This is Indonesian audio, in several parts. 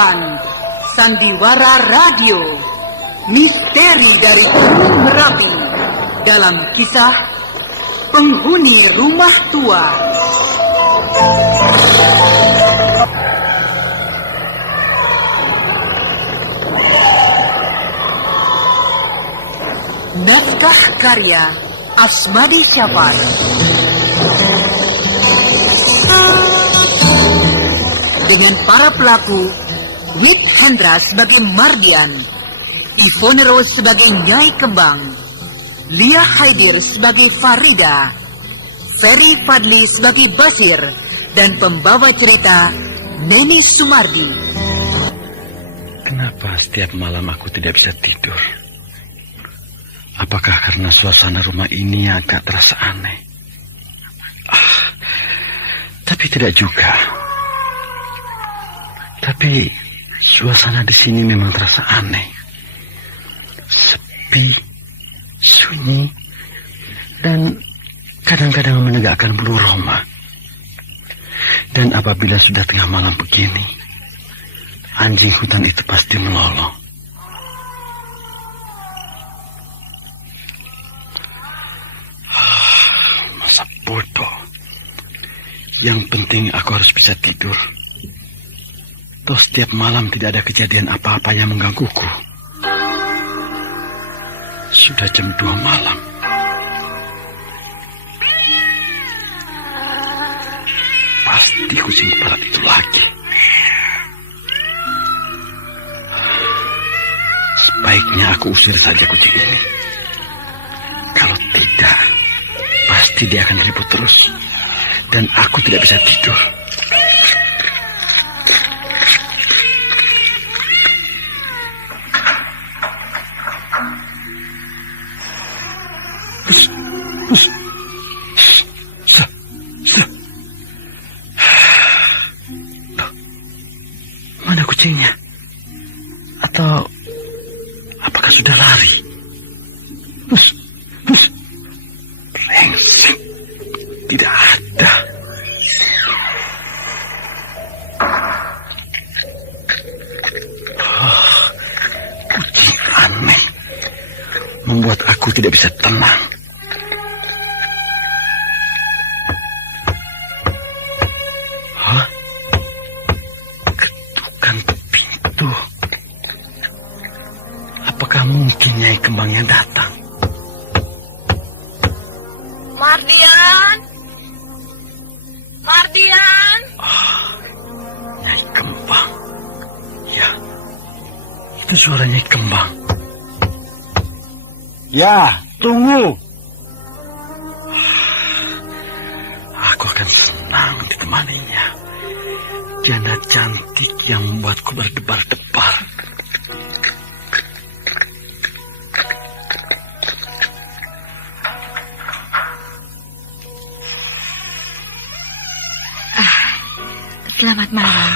mempersembahkan Sandiwara Radio, Misteri dari Gunung Merapi, dalam kisah Penghuni Rumah Tua. Naskah karya Asmadi Syafar. Dengan para pelaku, Wit Hendra sebagai Mardian, Ivone Rose sebagai Nyai Kembang, Lia Haidir sebagai Farida, Ferry Fadli sebagai Basir, dan pembawa cerita Neni Sumardi. Kenapa setiap malam aku tidak bisa tidur? Apakah karena suasana rumah ini agak terasa aneh? Tapi tidak juga. Tapi suasana di sini memang terasa aneh. Sepi, sunyi, dan kadang-kadang menegakkan bulu roma. Dan apabila sudah tengah malam begini, anjing hutan itu pasti melolong. Masa bodoh. Yang penting aku harus bisa tidur. Toh setiap malam tidak ada kejadian apa-apa yang menggangguku. Sudah jam 2 malam. Pasti kucing kepala itu lagi. Sebaiknya aku usir saja kucing ini. Kalau tidak, pasti dia akan ribut terus. Dan aku tidak bisa tidur. Mana kucingnya? Atau apakah sudah lari? Brengsek. Tidak ada. Kucing aneh. Membuat aku tidak bisa tenang. Ketukan pintu. Apakah mungkin Nyai Kembangnya datang? Mardian! Mardian! Nyai Kembang. Ya, itu suara Nyai Kembang. Ya, tunggu. Aku akan senang ditemaninya. Janda cantik yang membuatku berdebar-debar. Selamat malam.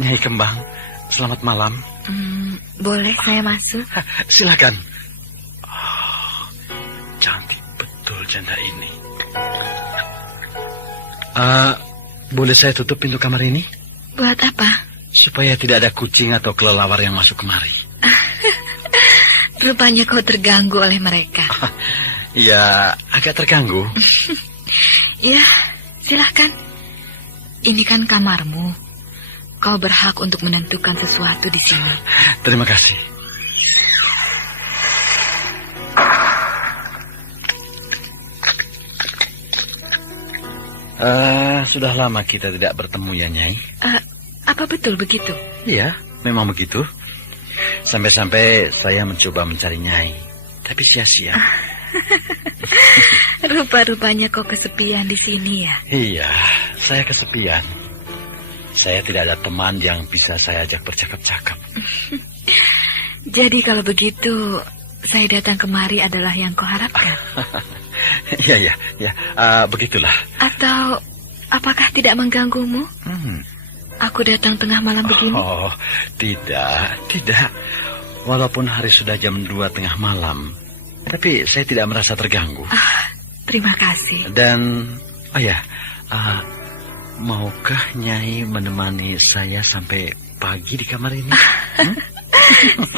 Nyai Kembang, selamat malam. Boleh saya masuk? Silakan. Cantik betul janda ini. Boleh saya tutup pintu kamar ini? Buat apa? Supaya tidak ada kucing atau kelelawar yang masuk kemari. Rupanya kau terganggu oleh mereka. Ya, agak terganggu. Ya, silahkan. Ini kan kamarmu. Kau berhak untuk menentukan sesuatu di sini. Terima kasih. Sudah lama kita tidak bertemu ya, Nyai. Apa betul begitu? Iya, memang begitu. Sampai-sampai saya mencoba mencari Nyai, tapi sia-sia. Rupa-rupanya kau kesepian di sini ya? Iya, saya kesepian. Saya tidak ada teman yang bisa saya ajak bercakap-cakap. Jadi kalau begitu, saya datang kemari adalah yang kau harapkan? Ya, begitulah. Atau apakah tidak mengganggumu? Aku datang tengah malam begini? Oh, tidak. Walaupun hari sudah jam 2 tengah malam, tapi saya tidak merasa terganggu. Terima kasih. Dan, Maukah Nyai menemani saya sampai pagi di kamar ini?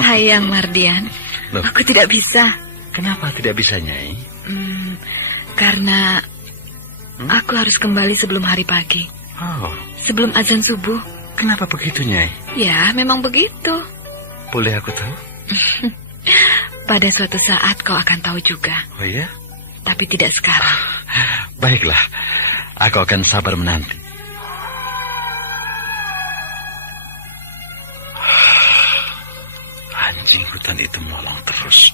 Sayang Mardian, Loh. aku tidak bisa. Kenapa tidak bisa, Nyai? Karena aku harus kembali sebelum hari pagi. Oh, Sebelum azan subuh. kenapa begitu, Nyai? Ya, memang begitu. Boleh aku tahu? Pada suatu saat kau akan tahu juga. Oh ya? Tapi tidak sekarang. Baiklah, aku akan sabar menanti. Anjing hutan itu melolong terus.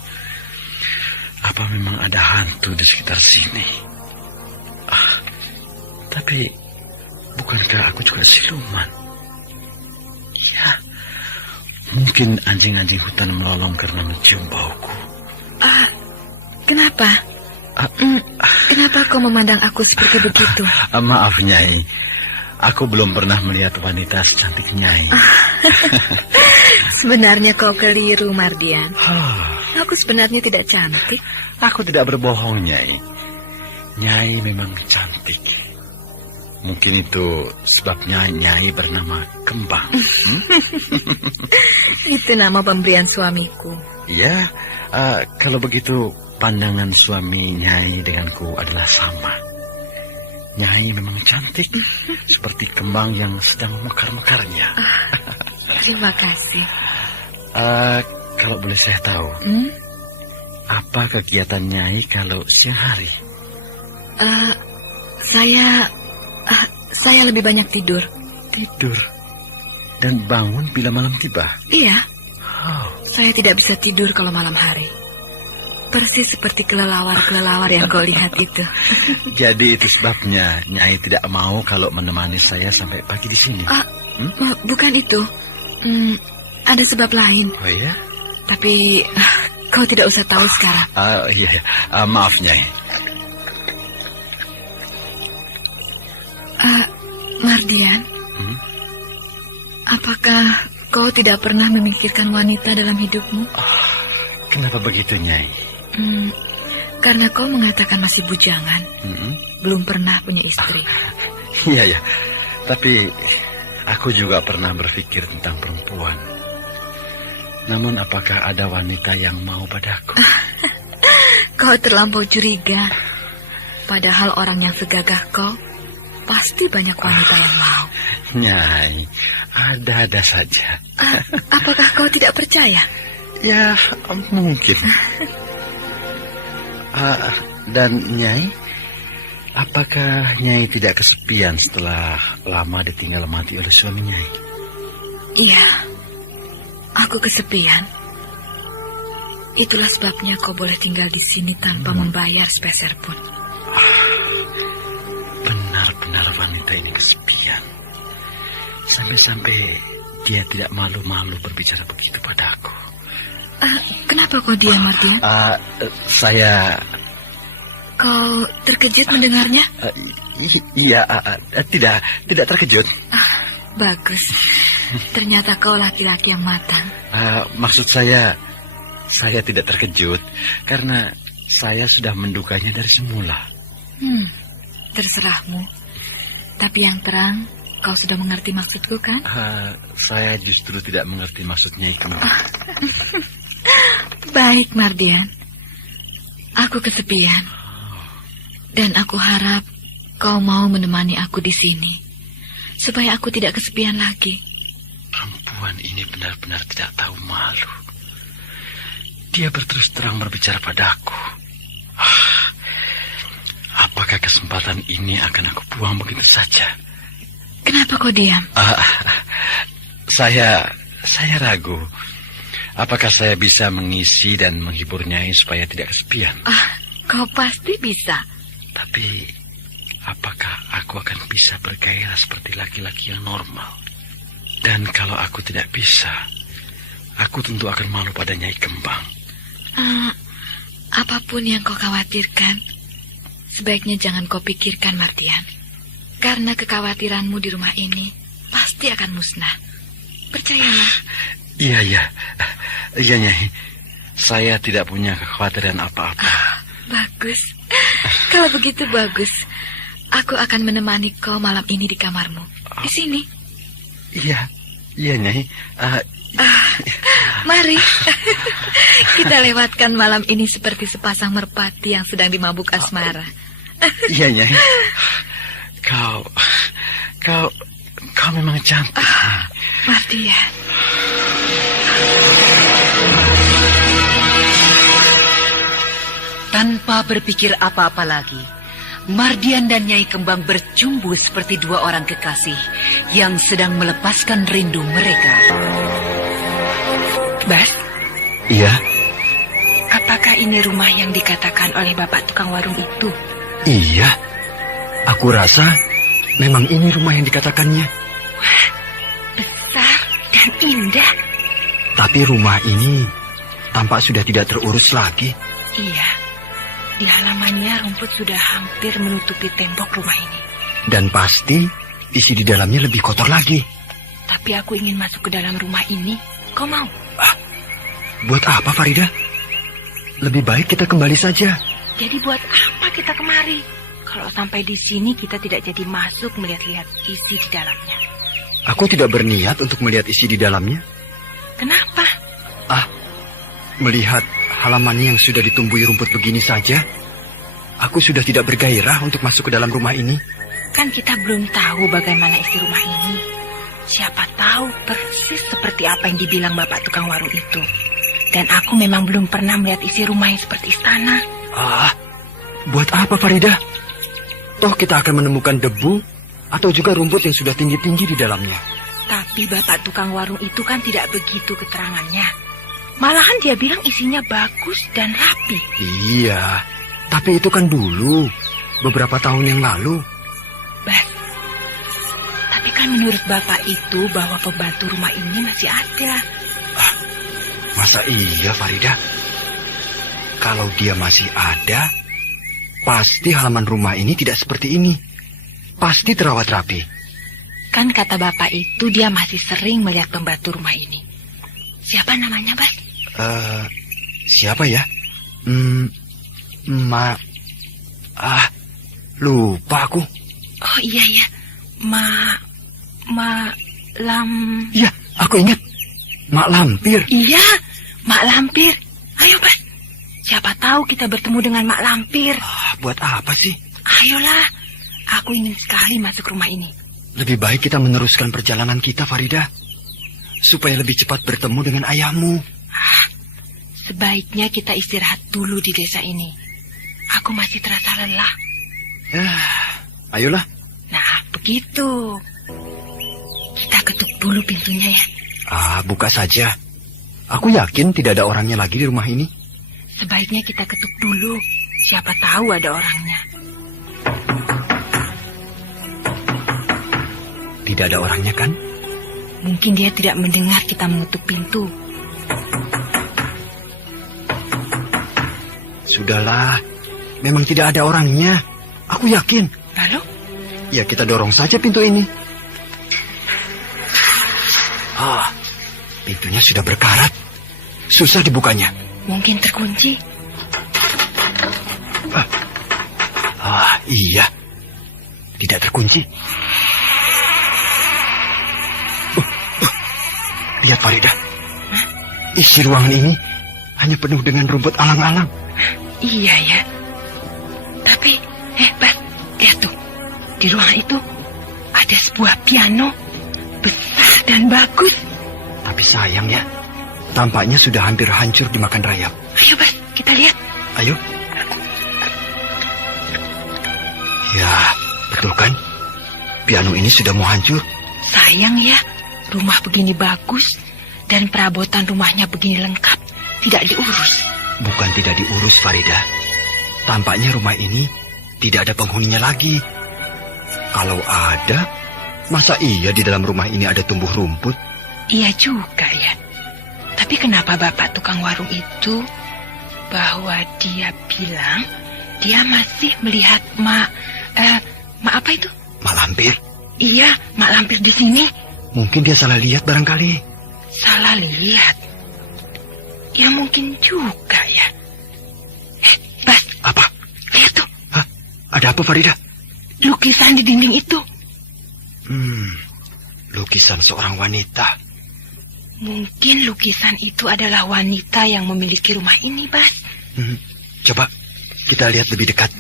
Apa memang ada hantu di sekitar sini? Tapi bukankah aku juga siluman? Ya, mungkin anjing-anjing hutan melolong karena mencium bauku. Kenapa? Kenapa kau memandang aku seperti begitu? Maaf, Nyai. Aku belum pernah melihat wanita secantik Nyai. Sebenarnya kau keliru, Mardian. Ah, Aku sebenarnya tidak cantik. aku tidak berbohong, Nyai. Nyai memang cantik. Mungkin itu sebabnya Nyai bernama Kembang. Itu nama pemberian suamiku. Ya, kalau begitu pandangan suami Nyai denganku adalah sama. Nyai memang cantik, seperti kembang yang sedang memekar-mekarnya. Terima kasih. Kalau boleh saya tahu, apa kegiatan Nyai kalau siang hari? Saya lebih banyak tidur. Tidur dan bangun bila malam tiba. Iya, Oh, saya tidak bisa tidur kalau malam hari. Persis seperti kelelawar-kelelawar yang kau lihat itu. jadi itu sebabnya Nyai tidak mau kalau menemani saya sampai pagi di sini. Bukan itu. Ada sebab lain. Oh ya? Tapi kau tidak usah tahu sekarang. Iya, maaf Nyai. Mardian, apakah kau tidak pernah memikirkan wanita dalam hidupmu? Kenapa begitu, Nyai? Karena kau mengatakan masih bujangan, belum pernah punya istri. Iya, ya. Tapi aku juga pernah berpikir tentang perempuan. Namun apakah ada wanita yang mau padaku? Kau terlampau curiga. Padahal orang yang segagah kau, pasti banyak wanita yang mau. Nyai, ada-ada saja. Apakah kau tidak percaya? Ya, mungkin. Dan Nyai, apakah Nyai tidak kesepian setelah lama ditinggal mati oleh suami Nyai? Iya, aku kesepian. Itulah sebabnya kau boleh tinggal di sini tanpa membayar sepeser pun. Benar-benar wanita ini kesepian. Sampai-sampai dia tidak malu-malu berbicara begitu padaku. Kenapa kau diam, Mardian? Saya... Kau terkejut mendengarnya? Iya, tidak terkejut. Bagus. Ternyata kau laki-laki yang matang. Maksud saya tidak terkejut karena saya sudah menduganya dari semula. Terserahmu. Tapi yang terang, kau sudah mengerti maksudku kan? Saya justru tidak mengerti maksudnya Kembang. Baik, Mardian. Aku kesepian. Dan aku harap kau mau menemani aku di sini. Supaya aku tidak kesepian lagi. Perempuan ini benar-benar tidak tahu malu. Dia berterus terang berbicara padaku. Apakah kesempatan ini akan aku buang begitu saja? Kenapa kau diam? Saya ragu. Apakah saya bisa mengisi dan menghibur Nyai supaya tidak kesepian? Kau pasti bisa. Tapi apakah aku akan bisa bergairah seperti laki-laki yang normal? Dan kalau aku tidak bisa, aku tentu akan malu pada Nyai Kembang. Apapun yang kau khawatirkan, sebaiknya jangan kau pikirkan, Mardian. Karena kekhawatiranmu di rumah ini pasti akan musnah. Percayalah. Iya, Nyai. Saya tidak punya kekhawatiran apa-apa. Bagus. Kalau begitu bagus. aku akan menemani kau malam ini di kamarmu. Di sini. Iya, iya Nyai. Mari. Kita lewatkan malam ini seperti sepasang merpati yang sedang dimabuk asmara. Iya Nyai. Kau memang cantik. Mardian. Tanpa berpikir apa-apa lagi, Mardian dan Nyai Kembang bercumbu seperti dua orang kekasih yang sedang melepaskan rindu mereka. Bas, Iya, apakah ini rumah yang dikatakan oleh bapak tukang warung itu? iya. Aku rasa memang ini rumah yang dikatakannya. Wah, besar dan indah. Tapi rumah ini tampak sudah tidak terurus lagi. Iya, di halamannya rumput sudah hampir menutupi tembok rumah ini. Dan pasti isi di dalamnya lebih kotor lagi. Tapi aku ingin masuk ke dalam rumah ini. Kau mau? Buat apa Farida? Lebih baik kita kembali saja. Jadi buat apa kita kemari? Kalau sampai di sini kita tidak jadi masuk melihat-lihat isi di dalamnya. Aku tidak berniat untuk melihat isi di dalamnya. Kenapa? Melihat halamannya yang sudah ditumbuhi rumput begini saja, aku sudah tidak bergairah untuk masuk ke dalam rumah ini. Kan kita belum tahu bagaimana isi rumah ini. Siapa tahu persis seperti apa yang dibilang bapak tukang warung itu. Dan aku memang belum pernah melihat isi rumah yang seperti istana. Buat apa Farida? Toh kita akan menemukan debu atau juga rumput yang sudah tinggi-tinggi di dalamnya. Tapi bapak tukang warung itu kan tidak begitu keterangannya. Malahan dia bilang isinya bagus dan rapi. Iya, tapi itu kan dulu, beberapa tahun yang lalu. Bas, tapi kan menurut bapak itu bahwa pembantu rumah ini masih ada. Masa iya Farida? Kalau dia masih ada, pasti halaman rumah ini tidak seperti ini. Pasti terawat rapi. Kan kata bapak itu dia masih sering melihat pembantu rumah ini. Siapa namanya, Bas? Siapa ya? Lupa aku. Oh iya ya, Ya, aku ingat. Mak Lampir. Iya, Mak Lampir. Ayo, Bas. Siapa tahu kita bertemu dengan Mak Lampir. Buat apa sih? Ayolah, aku ingin sekali masuk rumah ini. Lebih baik kita meneruskan perjalanan kita, Farida. Supaya lebih cepat bertemu dengan ayahmu. Sebaiknya kita istirahat dulu di desa ini. Aku masih terasa lelah. Ayolah. Nah, begitu. Kita ketuk dulu pintunya ya. Buka saja. Aku yakin tidak ada orangnya lagi di rumah ini. Sebaiknya kita ketuk dulu. Siapa tahu ada orangnya. Tidak ada orangnya kan? Mungkin dia tidak mendengar kita mengetuk pintu. Sudahlah. Memang tidak ada orangnya. Aku yakin. Lalu? Ya kita dorong saja pintu ini. Pintunya sudah berkarat. Susah dibukanya. Mungkin terkunci. Iya. Tidak terkunci. Lihat Farida. Isi ruangan ini hanya penuh dengan rumput alang-alang. Iya ya. Tapi, Bas, lihat tuh. Di ruangan itu ada sebuah piano besar dan bagus. Tapi sayang ya, tampaknya sudah hampir hancur dimakan rayap. Ayo Bas, kita lihat. Ayo. Ya, betul kan? Piano ini sudah mau hancur. Sayang ya, rumah begini bagus dan perabotan rumahnya begini lengkap, tidak diurus. Bukan tidak diurus, Farida. Tampaknya rumah ini tidak ada penghuninya lagi. Kalau ada, masa iya di dalam rumah ini ada tumbuh rumput? Iya juga ya. Tapi kenapa bapak tukang warung itu bahwa dia bilang dia masih melihat Mak apa itu? Mak Lampir? Iya, Mak Lampir di sini. Mungkin dia salah lihat barangkali. Salah lihat? Ya mungkin juga ya. Bas. Apa? Lihat tuh. Ada apa Farida? Look, lukisan di dinding itu. Lukisan seorang wanita. Mungkin lukisan itu adalah wanita yang memiliki rumah ini, Bas. Coba kita lihat lebih dekat.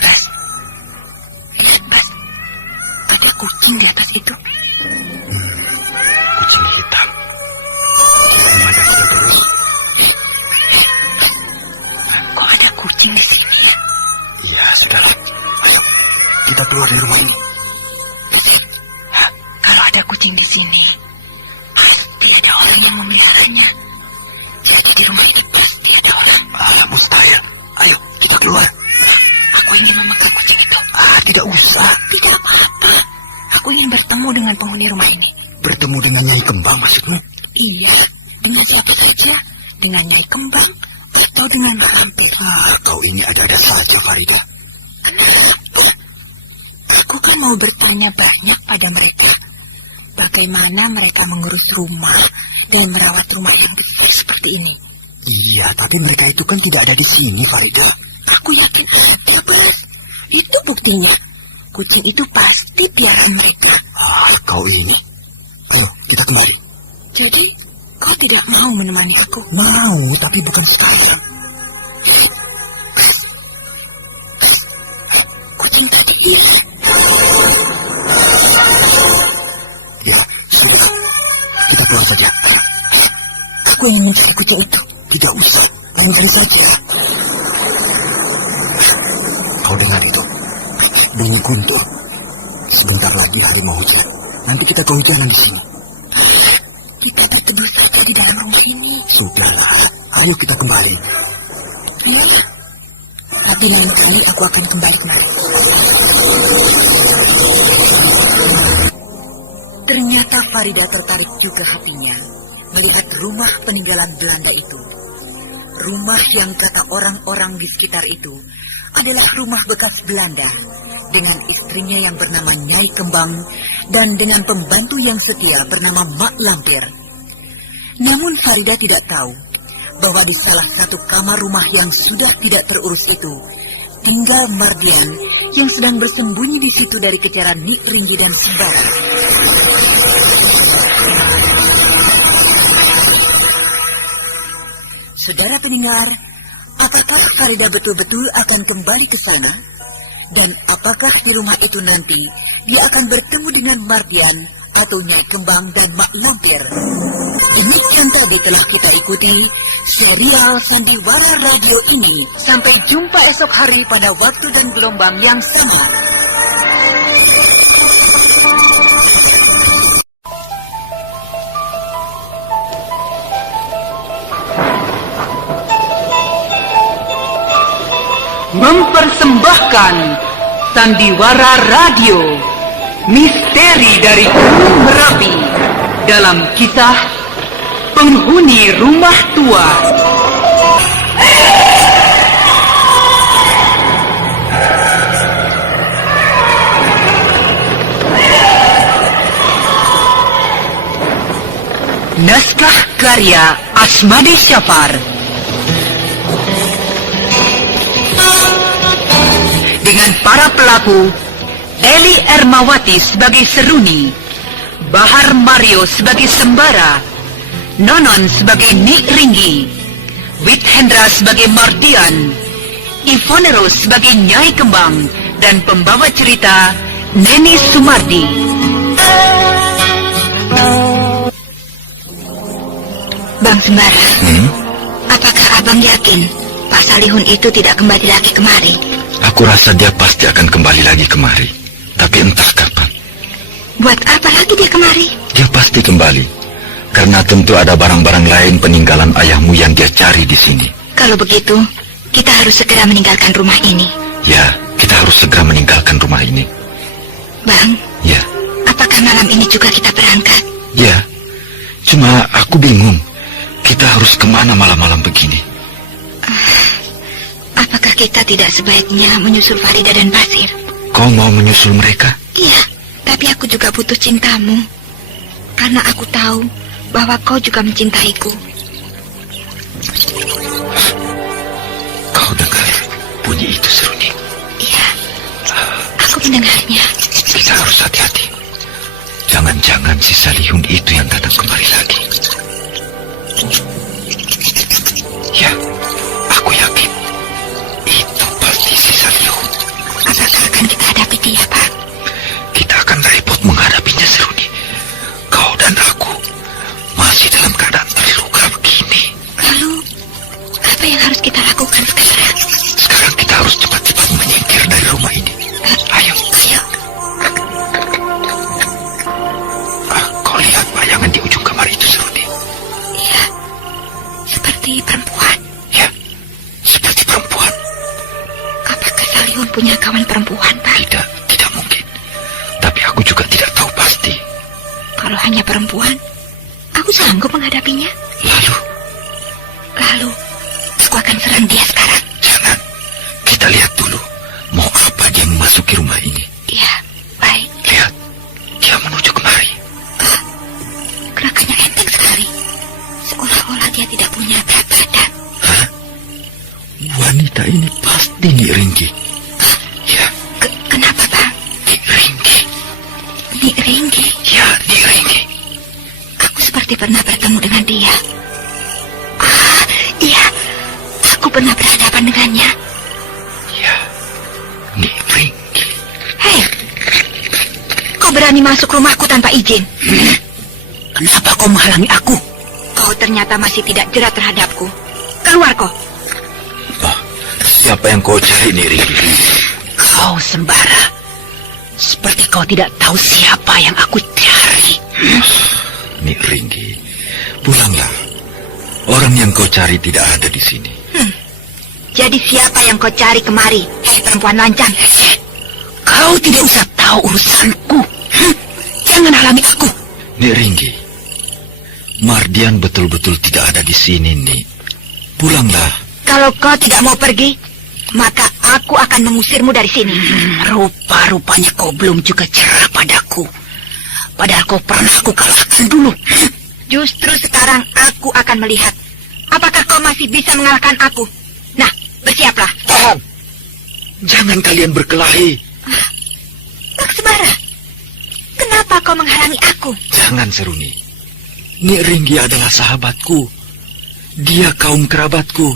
Bas, lihat, Bas. Ada kucing di atas itu. Kucing hitam. Memandangnya terus. Kok ada kucing di sini ya? Iya, saudara. Ayo, kita keluar dari rumah ini. Kalau ada kucing di sini, pasti ada orang yang memeliharanya. Jadi di rumah itu pasti ada orang. Mustahil. Ayo, kita keluar. Aku ingin memakai kucing itu. Tidak usah. Tidak apa-apa. Aku ingin bertemu dengan penghuni rumah ini. Bertemu dengan Nyai Kembang maksudmu? Iya, dengan siapa saja. Dengan Nyai Kembang atau dengan lampir. Kau ini ada-ada saja, Farida. Kenapa? Aku kan mau bertanya banyak pada mereka. Bagaimana mereka mengurus rumah dan merawat rumah yang besar seperti ini. Iya, tapi mereka itu kan tidak ada di sini, Farida. Aku yakin ada, Bas. Itu buktinya. Kucing itu pasti piaraan mereka. Kau ini. Ayo, kita kembali. Jadi, kau tidak mau menemani aku? Mau, tapi bukan sekarang. Kucing tadi dia. Ya, sudah. Kita keluar saja. Aku ingin mencari kucing itu. Tidak usah, langsung saja. Kau dengar itu? Bunyi guntur. Sebentar lagi hari mau hujan. Nanti kita kehujanan di sini. Kita berteduh saja di dalam rumah ini. Sudahlah, ayo kita kembali. Ya, tapi lain kali aku akan kembali kemari. Ternyata Farida tertarik juga hatinya melihat rumah peninggalan Belanda itu. Rumah yang kata orang-orang di sekitar itu adalah rumah bekas Belanda dengan istrinya yang bernama Nyai Kembang dan dengan pembantu yang setia bernama Mak Lampir. Namun Farida tidak tahu bahwa di salah satu kamar rumah yang sudah tidak terurus itu tinggal Mardian yang sedang bersembunyi di situ dari kejaran Nik Ringgi dan Sembara. Saudara pendengar, apakah Farida betul-betul akan kembali ke sana? Dan apakah di rumah itu nanti dia akan bertemu dengan Mardian atau Nyai Kembang dan Mak Lampir? Demikian tadi telah kita ikuti serial Sandiwara Radio ini. Sampai jumpa esok hari pada waktu dan gelombang yang sama. Mempersembahkan Sandiwara Radio, misteri dari Gunung Merapi dalam kisah Penghuni Rumah Tua. Naskah karya Asmadi Syafar. Dengan para pelaku, Eli Ermawati sebagai Seruni, Bahar Mario sebagai Sembara, Nonon sebagai Nik Ringgi, Wit Hendra sebagai Mardian, Ivonero sebagai Nyai Kembang, dan pembawa cerita Neni Sumardi. Bang Sembara, apakah abang yakin Pak Salihun itu tidak kembali lagi kemari? Aku rasa dia pasti akan kembali lagi kemari. Tapi entah kapan. Buat apa lagi dia kemari? Dia pasti kembali. Karena tentu ada barang-barang lain peninggalan ayahmu yang dia cari di sini. Kalau begitu, kita harus segera meninggalkan rumah ini. Ya, kita harus segera meninggalkan rumah ini. Bang, Ya, apakah malam ini juga kita berangkat? ya. Cuma aku bingung. Kita harus kemana malam-malam begini? Apakah kita tidak sebaiknya menyusul Farida dan Basir? Kau mau menyusul mereka? Iya, tapi aku juga butuh cintamu. Karena aku tahu bahwa kau juga mencintaiku. Kau dengar bunyi itu, Seruni? Iya, aku mendengarnya. Kita harus hati-hati. Jangan-jangan si Salihun itu yang datang kemari lagi. Ya, aku yakin itu pasti si Salihun. Apakah akan kita hadapi dia, Pak? Kita akan repot menghadapinya, Seruni. Kau dan aku masih dalam keadaan terluka begini. Lalu, apa yang harus kita lakukan sekarang? Sekarang kita harus cepat-cepat menyingkir dari rumah ini. Ayo. Ayo. Kau lihat bayangan di ujung kamar itu, Seruni? Iya, seperti perempuan. Ya, seperti perempuan. Apakah Salihun punya kawan perempuan, Pak? Tidak mungkin. Tapi aku juga tidak tahu pasti. Kalau hanya perempuan, aku sanggup menghadapinya. Lalu, aku akan serang dia sekarang. Jangan. Kita lihat dulu. Mau apa dia memasuki rumah ini? Iya, baik. Lihat. Dia menuju kemari. Gerakannya enteng sekali. Seolah-olah dia tidak punya berat badan. Hah? Wanita ini pasti Nik Ringgi. Ya, Kenapa, Bang? Nik Ringgi. Nik Ringgi. Ya, Nik Ringgi. Aku seperti pernah bertemu dengan dia. Iya. Aku pernah berhadapan dengannya. Ya, Nik Ringgi. Hei, kau berani masuk rumahku tanpa izin? Kenapa kau menghalangi aku? Kau ternyata masih tidak jerat terhadapku. Keluar kau. Siapa yang kau cari, Nik Ringgi? Kau sembara. Seperti kau tidak tahu siapa yang aku cari. Nik Ringgi, pulanglah. Orang yang kau cari tidak ada di sini. Jadi siapa yang kau cari kemari? Hei, perempuan lancang. Kau tidak usah tahu urusanku. Jangan halangi aku. Nik Ringgi, Mardian betul-betul tidak ada di sini, Nik. Pulanglah. Kalau kau tidak mau pergi, maka aku akan mengusirmu dari sini. Rupa-rupanya kau belum juga cerah padaku. Padahal kau pernah aku kalahkan dulu. Justru sekarang aku akan melihat apakah kau masih bisa mengalahkan aku. Nah, bersiaplah. Tahan. Jangan kalian berkelahi. Bang Sembara, kenapa kau menghalangi aku? Jangan, Seruni. Nik Ringgi adalah sahabatku. Dia kaum kerabatku.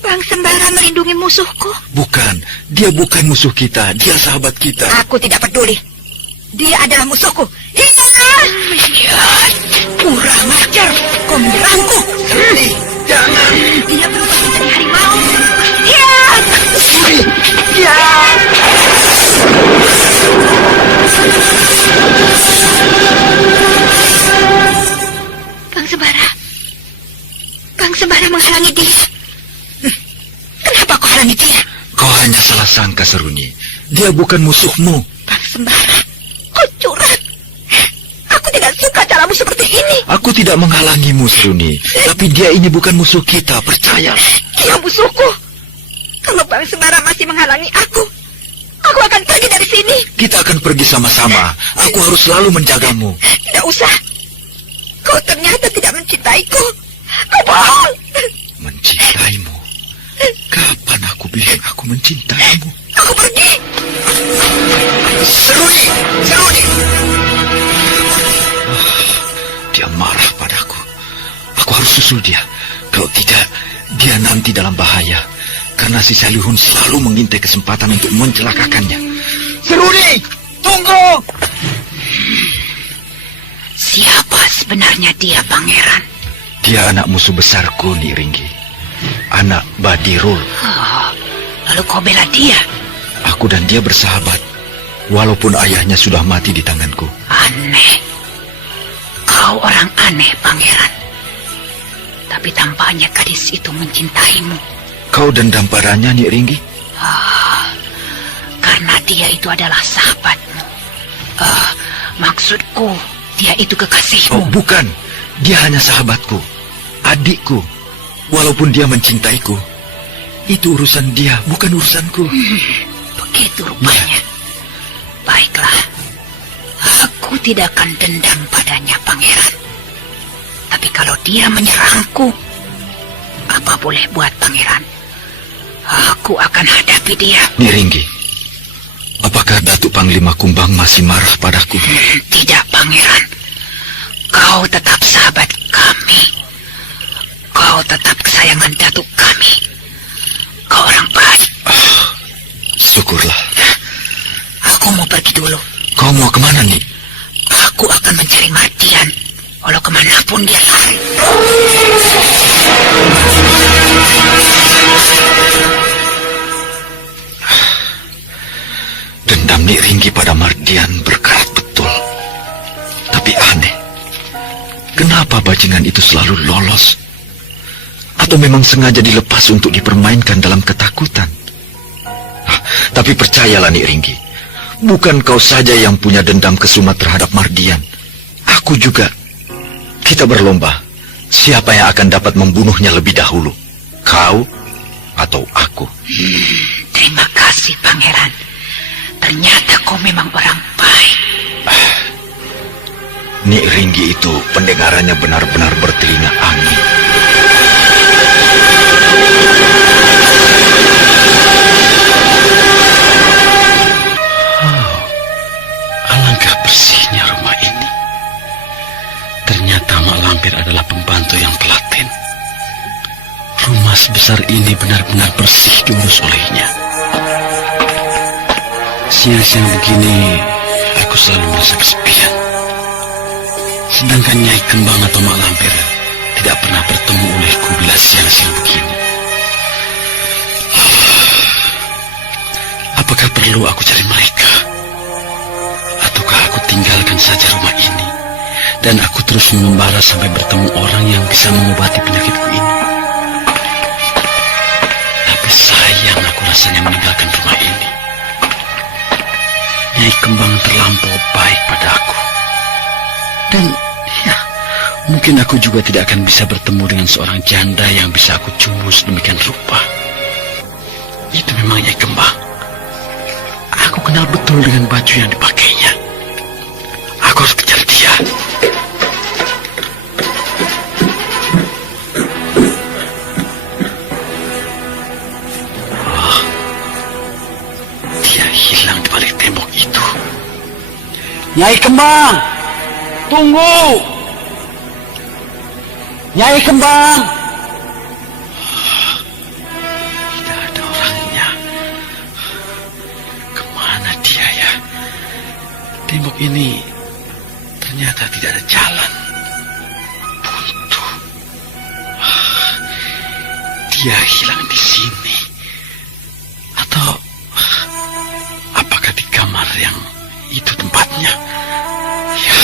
Bang Sembara melindungi musuhku. Bukan, dia bukan musuh kita. Dia sahabat kita. Aku tidak peduli. Dia adalah musuhku. Kurang ajar. Kau menyerangku. Seruni, jangan. Dia berubah menjadi harimau. Bang Sembara menghalangi dia. Kenapa kau halangi dia? Kau hanya salah sangka, Seruni. Dia bukan musuhmu. Bang Sembara, kau curang. Aku tidak suka caramu seperti ini. Aku tidak menghalangimu, Seruni. Tapi dia ini bukan musuh kita, percaya. Dia musuhku. Kalau Bang Sembara masih menghalangi aku akan pergi dari sini. Kita akan pergi sama-sama. Aku harus selalu menjagamu. Tidak usah. Kau ternyata tidak mencintaiku. Kau bohong. Mencintaimu? Kapan aku bilang aku mencintaimu? Aku pergi. Seruni! Seruni! Dia marah padaku. Aku harus susul dia. Kalau tidak, dia nanti dalam bahaya. Karena si Salihun selalu mengintai kesempatan untuk mencelakakannya. Seruni! Tunggu! Siapa sebenarnya dia, Pangeran? Dia anak musuh besarku, Nik Ringgi. Anak Badirul. Lalu kau bela dia? Aku dan dia bersahabat. Walaupun ayahnya sudah mati di tanganku. Aneh. Kau orang aneh, Pangeran. Tapi tampaknya gadis itu mencintaimu. Kau dendam padanya, Nik Ringgi? Karena dia itu adalah sahabatmu. Maksudku, dia itu kekasihmu. Oh, bukan. Dia hanya sahabatku. Adikku. Walaupun dia mencintaiku. Itu urusan dia, bukan urusanku. Begitu rupanya. Baiklah. Aku tidak akan dendam padanya, Pangeran. Tapi kalau dia menyerangku, apa boleh buat pangeran? Aku akan hadapi dia. Niringgi, apakah Datuk Panglima Kumbang masih marah padaku? Tidak, pangeran. Kau tetap sahabat kami. Kau tetap kesayangan datuk kami. Kau orang baik. Syukurlah. Aku mau pergi dulu. Kau mau kemana, Nik? Aku akan mencari Mardian. Walau kemanapun dia lari. Dendam Niringgi pada Mardian berkarat betul. Tapi aneh, kenapa bajingan itu selalu lolos? Atau memang sengaja dilepas untuk dipermainkan dalam ketakutan? Tapi percayalah Niringgi, bukan kau saja yang punya dendam kesumat terhadap Mardian. Aku juga. Kita berlomba, siapa yang akan dapat membunuhnya lebih dahulu? Kau atau aku? Terima kasih, pangeran. Ternyata kau memang orang baik. Niringgi itu pendengarannya benar-benar bertelinga angin. Alangkah bersihnya rumah ini. Ternyata Mak Lampir adalah pembantu yang telaten. Rumah sebesar ini benar-benar bersih diurus olehnya. Siang-siang begini, aku selalu merasa kesepian. Sedangkan Nyai Kembang atau Mak Lampir tidak pernah bertemu olehku bila siang-siang begini. Apakah perlu aku cari mereka? Ataukah aku tinggalkan saja rumah ini dan aku terus mengembara sampai bertemu orang yang bisa mengobati penyakitku ini? Tapi sayang aku rasanya meninggalkan rumah ini. Nyai Kembang terlampau baik padaku. Dan ya, mungkin aku juga tidak akan bisa bertemu dengan seorang janda yang bisa aku cumbu sedemikian rupa. Itu memang Nyai Kembang. Aku kenal betul dengan baju yang dipakainya. Aku harus kejar dia. Oh, dia hilang di balik tembok itu. Nyai Kembang, tunggu. Nyai Kembang. Tidak ada orangnya. Kemana dia ya? Tembok ini ternyata tidak ada jalan. Buntu. Dia hilang di sini. Atau apakah di kamar yang itu tempatnya? Ya,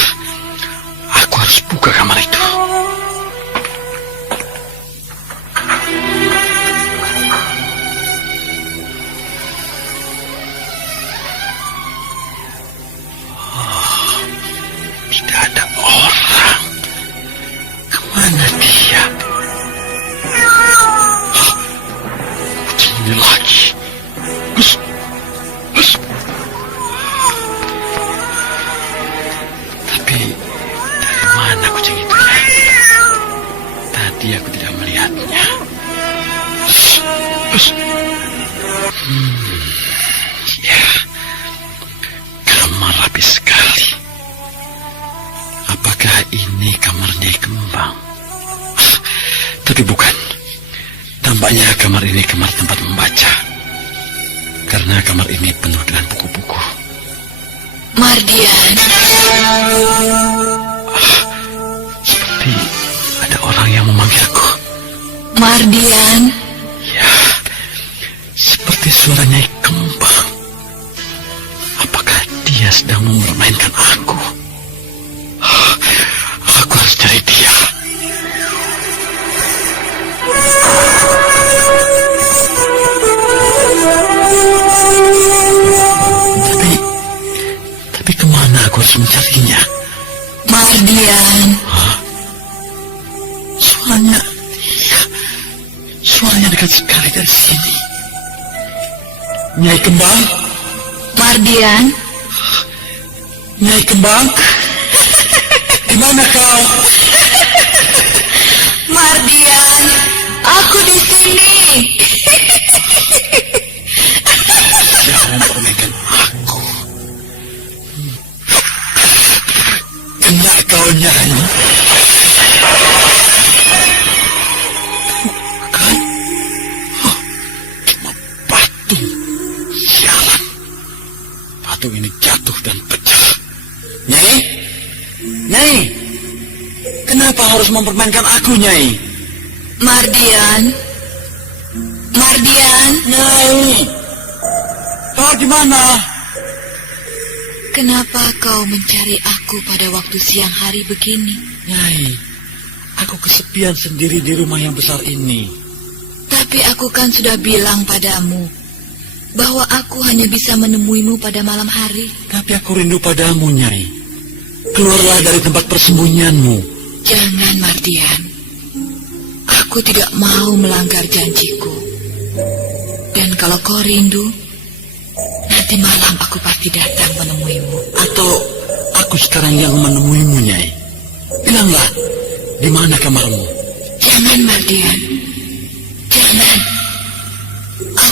aku harus buka kamar itu. Tidak ada orang. Kemana dia? Kucing ini lagi. Bus, bus. Tapi dari mana kucing itu ya? Tadi aku tidak melihatnya. Bus. Ya, kamar rapi sekali. Apakah ini kamar Nyai Kembang? Tapi bukan. Tampaknya kamar ini kamar tempat membaca. Karena kamar ini penuh dengan buku-buku. Mardian. Seperti ada orang yang memanggilku. Mardian. Ya, seperti suara Nyai Kembang. Apakah dia sedang mempermainkan aku? Aku harus cari dia. Tapi kemana aku harus mencarinya? Mardian. Suaranya, iya, suaranya dekat sekali dari sini. Nyai Kembang, Mardian. Nyai Kembang, di mana kau? Mardian, aku di sini. Jangan mempermainkan aku. Kena kau, Nyai. Bukan. Cuma batu. Sialan. Batu ini jatuh dan pecah. Nyai? Nyai? Kenapa harus mempermainkan aku, Nyai? Mardian, Mardian, Nyai! Kau di mana? Kenapa kau mencari aku pada waktu siang hari begini? Nyai, aku kesepian sendiri di rumah yang besar ini. Tapi aku kan sudah bilang padamu bahwa aku hanya bisa menemuimu pada malam hari. Tapi aku rindu padamu, Nyai. Keluarlah dari tempat persembunyianmu. Jangan, Mardian. Aku tidak mau melanggar janjiku. Dan kalau kau rindu, nanti malam aku pasti datang menemuimu. Atau aku sekarang yang menemuimu, Nyai. Bilanglah, di mana kamarmu? Jangan, Mardian. Jangan.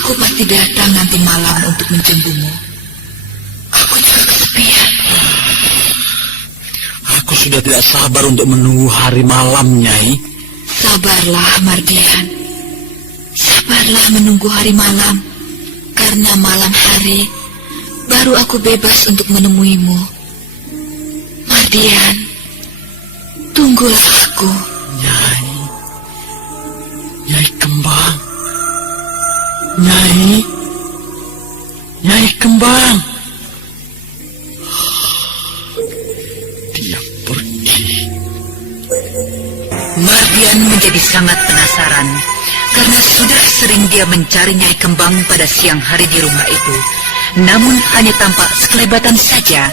Aku pasti datang nanti malam untuk menjemputmu. Aku juga kesepian. Aku sudah tidak sabar untuk menunggu hari malam, Nyai. Sabarlah, Mardian. Sabarlah menunggu hari malam. Karena malam hari baru aku bebas untuk menemuimu. Mardian, tunggulah aku. Nyai. Nyai Kembang. Nyai. Nyai Kembang. Dia pergi. Mardian menjadi sangat penasaran karena sudah sering dia mencari Nyai Kembang pada siang hari di rumah itu, namun hanya tampak sekelebatan saja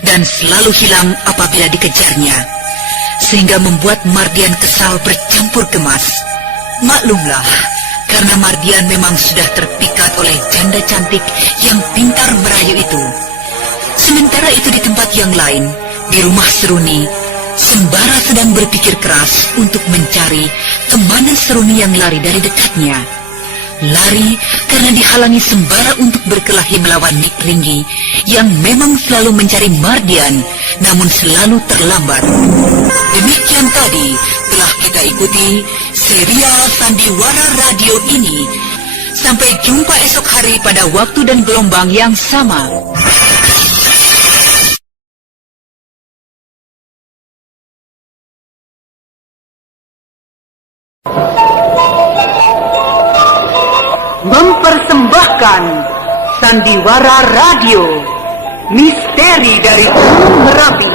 dan selalu hilang apabila dikejarnya, sehingga membuat Mardian kesal bercampur gemas. Maklumlah, karena Mardian memang sudah terpikat oleh janda cantik yang pintar merayu itu. Sementara itu di tempat yang lain, di rumah Seruni, Sembara sedang berpikir keras untuk mencari kemana Seruni yang lari dari dekatnya. Lari karena dihalangi Sembara untuk berkelahi melawan Nik Ringgi yang memang selalu mencari Mardian, namun selalu terlambat. Demikian tadi telah kita ikuti serial Sandiwara Radio ini. Sampai jumpa esok hari pada waktu dan gelombang yang sama. Mempersembahkan Sandiwara Radio, misteri dari Gunung Merapi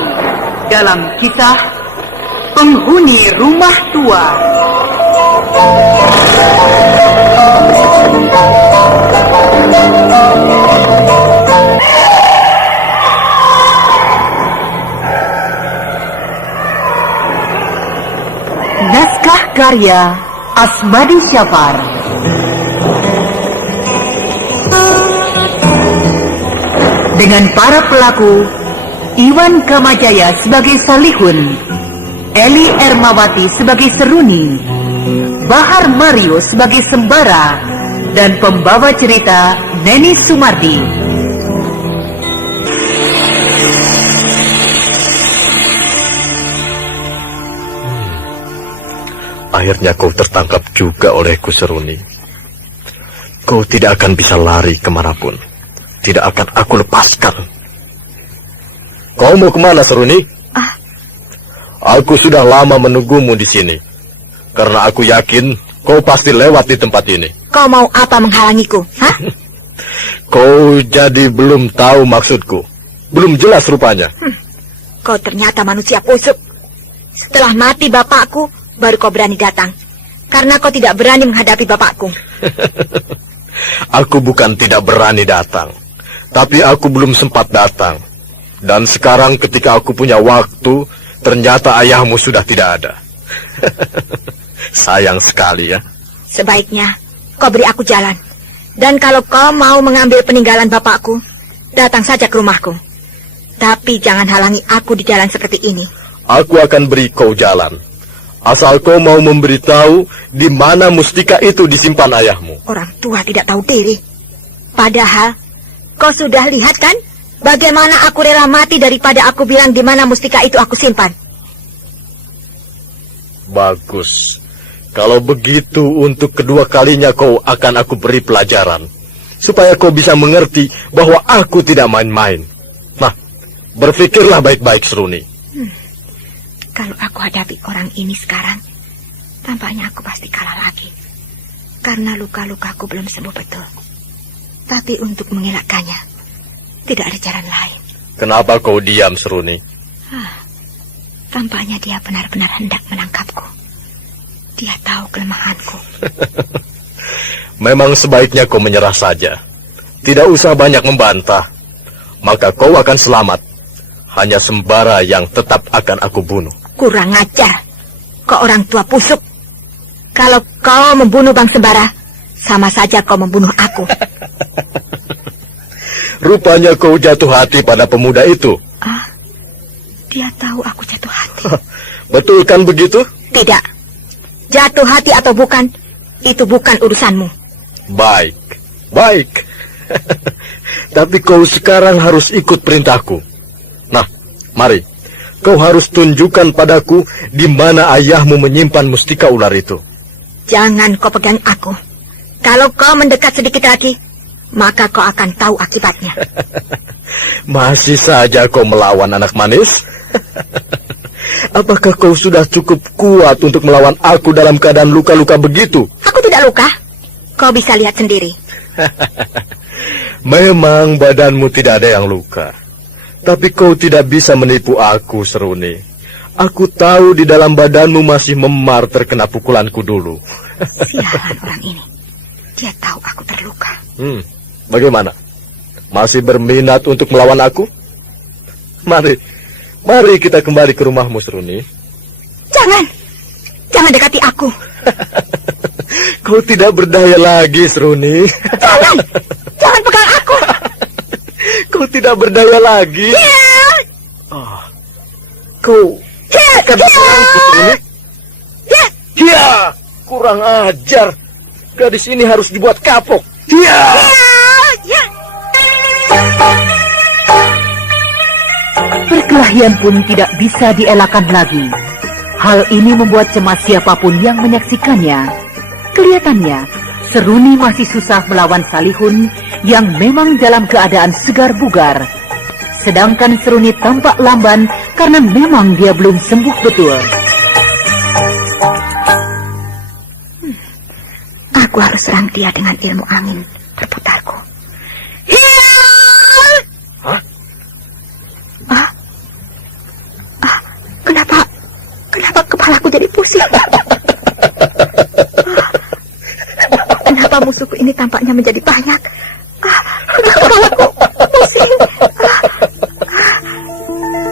dalam kisah Penghuni Rumah Tua. Naskah karya Asmadi Syafar. Dengan para pelaku, Iwan Kamajaya sebagai Salihun, Eli Ermawati sebagai Seruni, Bahar Mario sebagai Sembara, dan pembawa cerita Neni Sumardi. Akhirnya kau tertangkap juga olehku, Seruni. Kau tidak akan bisa lari kemanapun. Tidak akan aku lepaskan. Kau mau kemana, Seruni? Aku sudah lama menunggumu di sini. Karena aku yakin kau pasti lewat di tempat ini. Kau mau apa menghalangiku? Hah? Kau jadi belum tahu maksudku. Belum jelas rupanya. Kau ternyata manusia busuk. Setelah mati bapakku, baru kau berani datang. Karena kau tidak berani menghadapi bapakku. Aku bukan tidak berani datang. Tapi aku belum sempat datang. Dan sekarang ketika aku punya waktu, ternyata ayahmu sudah tidak ada. Sayang sekali ya. Sebaiknya kau beri aku jalan. Dan kalau kau mau mengambil peninggalan bapakku, datang saja ke rumahku. Tapi jangan halangi aku di jalan seperti ini. Aku akan beri kau jalan. Asal kau mau memberitahu di mana mustika itu disimpan ayahmu. Orang tua tidak tahu diri. Padahal, kau sudah lihat kan? Bagaimana aku rela mati daripada aku bilang di mana mustika itu aku simpan. Bagus. Kalau begitu untuk kedua kalinya kau akan aku beri pelajaran. Supaya kau bisa mengerti bahwa aku tidak main-main. Nah, berpikirlah baik-baik, Seruni. Kalau aku hadapi orang ini sekarang, tampaknya aku pasti kalah lagi. Karena luka-lukaku belum sembuh betul. Tapi untuk mengelakkannya, tidak ada jalan lain. Kenapa kau diam, Seruni? Tampaknya dia benar-benar hendak menangkapku. Dia tahu kelemahanku. Memang sebaiknya kau menyerah saja. Tidak usah banyak membantah. Maka kau akan selamat. Hanya Sembara yang tetap akan aku bunuh. Kurang ajar. Kau orang tua busuk. Kalau kau membunuh Bang Sembara, sama saja kau membunuh aku. Rupanya kau jatuh hati pada pemuda itu. Dia tahu aku jatuh hati. Betul kan begitu? Tidak. Jatuh hati atau bukan, itu bukan urusanmu. Baik, baik. Tapi kau sekarang harus ikut perintahku. Nah, mari. Kau harus tunjukkan padaku di mana ayahmu menyimpan mustika ular itu. Jangan kau pegang aku. Kalau kau mendekat sedikit lagi, maka kau akan tahu akibatnya. Masih saja kau melawan, anak manis? Apakah kau sudah cukup kuat untuk melawan aku dalam keadaan luka-luka begitu? Aku tidak luka. Kau bisa lihat sendiri. Memang badanmu tidak ada yang luka. Tapi kau tidak bisa menipu aku, Seruni. Aku tahu di dalam badanmu masih memar terkena pukulanku dulu. Sialan orang ini. Dia tahu aku terluka. Bagaimana? Masih berminat untuk melawan aku? Mari kita kembali ke rumahmu, Seruni. Jangan dekati aku. Kau tidak berdaya lagi, Seruni. Jangan pegang aku. Kau tidak berdaya lagi. Kau akan menangku, Seruni. Ya, kurang ajar. Gadis ini harus dibuat kapok. Perkelahian pun tidak bisa dielakkan lagi. Hal ini membuat cemas siapapun yang menyaksikannya. Kelihatannya, Seruni masih susah melawan Salihun yang memang dalam keadaan segar bugar. Sedangkan Seruni tampak lamban karena memang dia belum sembuh betul. Aku harus serang dia dengan ilmu angin berputarku. Kenapa kepalaku jadi pusing? Kenapa musuhku ini tampaknya menjadi banyak? Kepalaku pusing.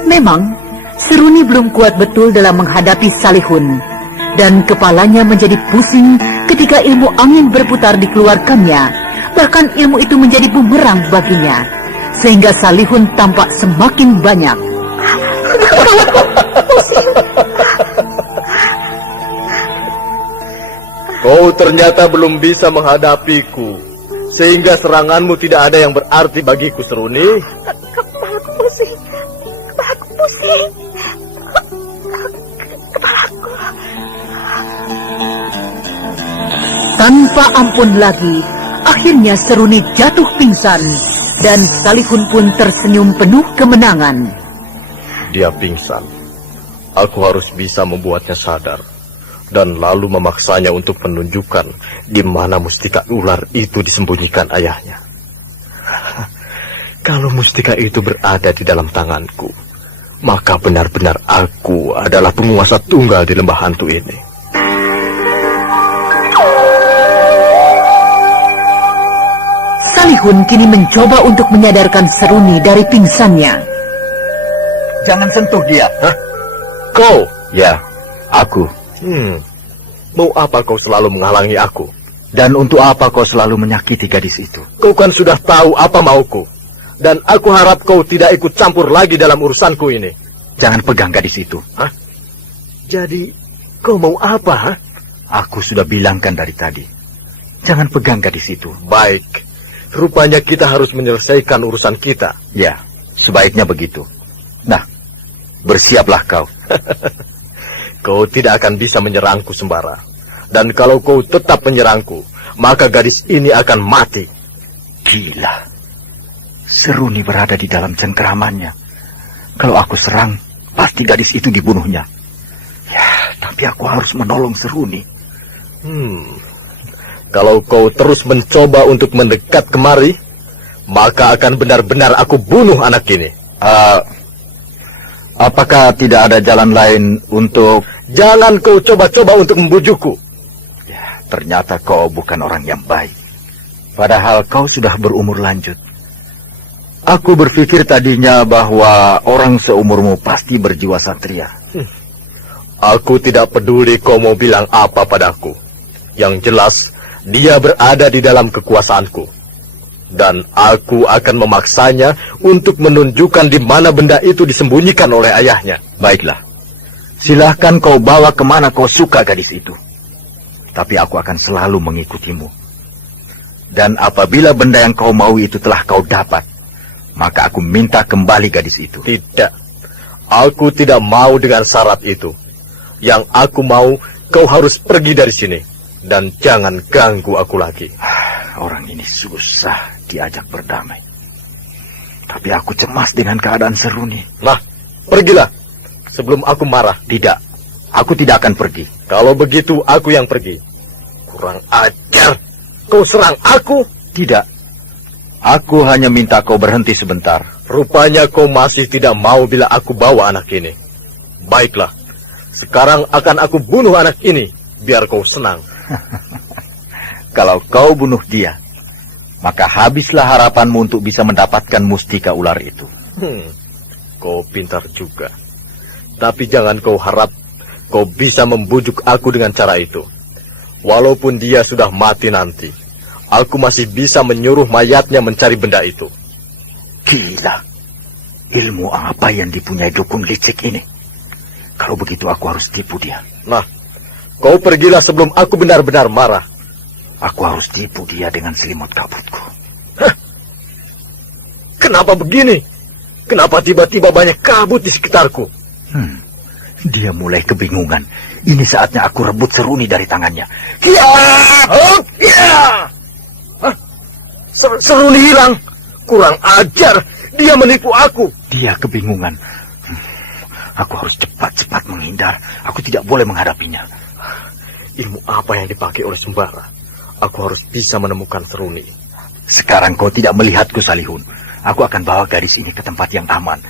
Memang, Seruni belum kuat betul dalam menghadapi Salihun. Dan kepalanya menjadi pusing ketika ilmu angin berputar dikeluarkannya. Bahkan ilmu itu menjadi bumerang baginya. Sehingga Salihun tampak semakin banyak. Kau ternyata belum bisa menghadapiku. Sehingga seranganmu tidak ada yang berarti bagiku, Seruni. Kepalaku pusing. Kepalaku pusing. Kepalaku. Tanpa ampun lagi, akhirnya Seruni jatuh pingsan. Dan Salihun pun tersenyum penuh kemenangan. Dia pingsan. Aku harus bisa membuatnya sadar. Dan lalu memaksanya untuk menunjukkan di mana mustika ular itu disembunyikan ayahnya. Kalau mustika itu berada di dalam tanganku, maka benar-benar aku adalah penguasa tunggal di lembah hantu ini. Salihun kini mencoba untuk menyadarkan Seruni dari pingsannya. Jangan sentuh dia. Kau? Ya, aku. Mau apa kau selalu menghalangi aku? Dan untuk apa kau selalu menyakiti gadis itu? Kau kan sudah tahu apa mauku. Dan aku harap kau tidak ikut campur lagi dalam urusanku ini. Jangan pegang gadis itu. Jadi Kau mau apa? Ha? Aku sudah bilangkan dari tadi. Jangan pegang gadis itu. Baik. Rupanya kita harus menyelesaikan urusan kita. Ya, sebaiknya begitu. Nah, bersiaplah kau. Kau tidak akan bisa menyerangku sembara. Dan kalau kau tetap menyerangku, maka gadis ini akan mati. Gila. Seruni berada di dalam cengkeramannya. Kalau aku serang, pasti gadis itu dibunuhnya. Ya, tapi aku harus menolong Seruni. Kalau kau terus mencoba untuk mendekat kemari, maka akan benar-benar aku bunuh anak ini. Apakah tidak ada jalan lain untuk... Jangan kau coba-coba untuk membujukku. Ya, ternyata kau bukan orang yang baik. Padahal kau sudah berumur lanjut. Aku berpikir tadinya bahwa orang seumurmu pasti berjiwa satria. Aku tidak peduli kau mau bilang apa padaku. Yang jelas, dia berada di dalam kekuasaanku. Dan aku akan memaksanya untuk menunjukkan di mana benda itu disembunyikan oleh ayahnya. Baiklah. Silahkan kau bawa kemana kau suka gadis itu. Tapi aku akan selalu mengikutimu. Dan apabila benda yang kau mau itu telah kau dapat, maka aku minta kembali gadis itu. Tidak. Aku tidak mau dengan syarat itu. Yang aku mau, kau harus pergi dari sini. Dan jangan ganggu aku lagi. Orang ini susah diajak berdamai. Tapi aku cemas dengan keadaan Seruni. Nah, pergilah. Sebelum aku marah. Tidak. Aku tidak akan pergi. Kalau begitu, aku yang pergi. Kurang ajar. Kau serang aku? Tidak. Aku hanya minta kau berhenti sebentar. Rupanya kau masih tidak mau bila aku bawa anak ini. Baiklah. Sekarang akan aku bunuh anak ini. Biar kau senang. Kalau kau bunuh dia, maka habislah harapanmu untuk bisa mendapatkan mustika ular itu. Kau pintar juga. Tapi jangan kau harap kau bisa membujuk aku dengan cara itu. Walaupun dia sudah mati nanti, aku masih bisa menyuruh mayatnya mencari benda itu. Gila. Ilmu apa yang dipunyai dukun licik ini? Kalau begitu aku harus tipu dia. Nah, kau pergilah sebelum aku benar-benar marah. Aku harus tipu dia dengan selimut kabutku. Hah? Kenapa begini? Kenapa tiba-tiba banyak kabut di sekitarku? Dia mulai kebingungan. Ini saatnya aku rebut Seruni dari tangannya. Seruni hilang. Kurang ajar. Dia menipu aku. Dia kebingungan. Aku harus cepat-cepat menghindar. Aku tidak boleh menghadapinya. Ilmu apa yang dipakai oleh Sembara? Aku harus bisa menemukan Seruni. Sekarang kau tidak melihatku, Salihun. Aku akan bawa gadis ini ke tempat yang aman.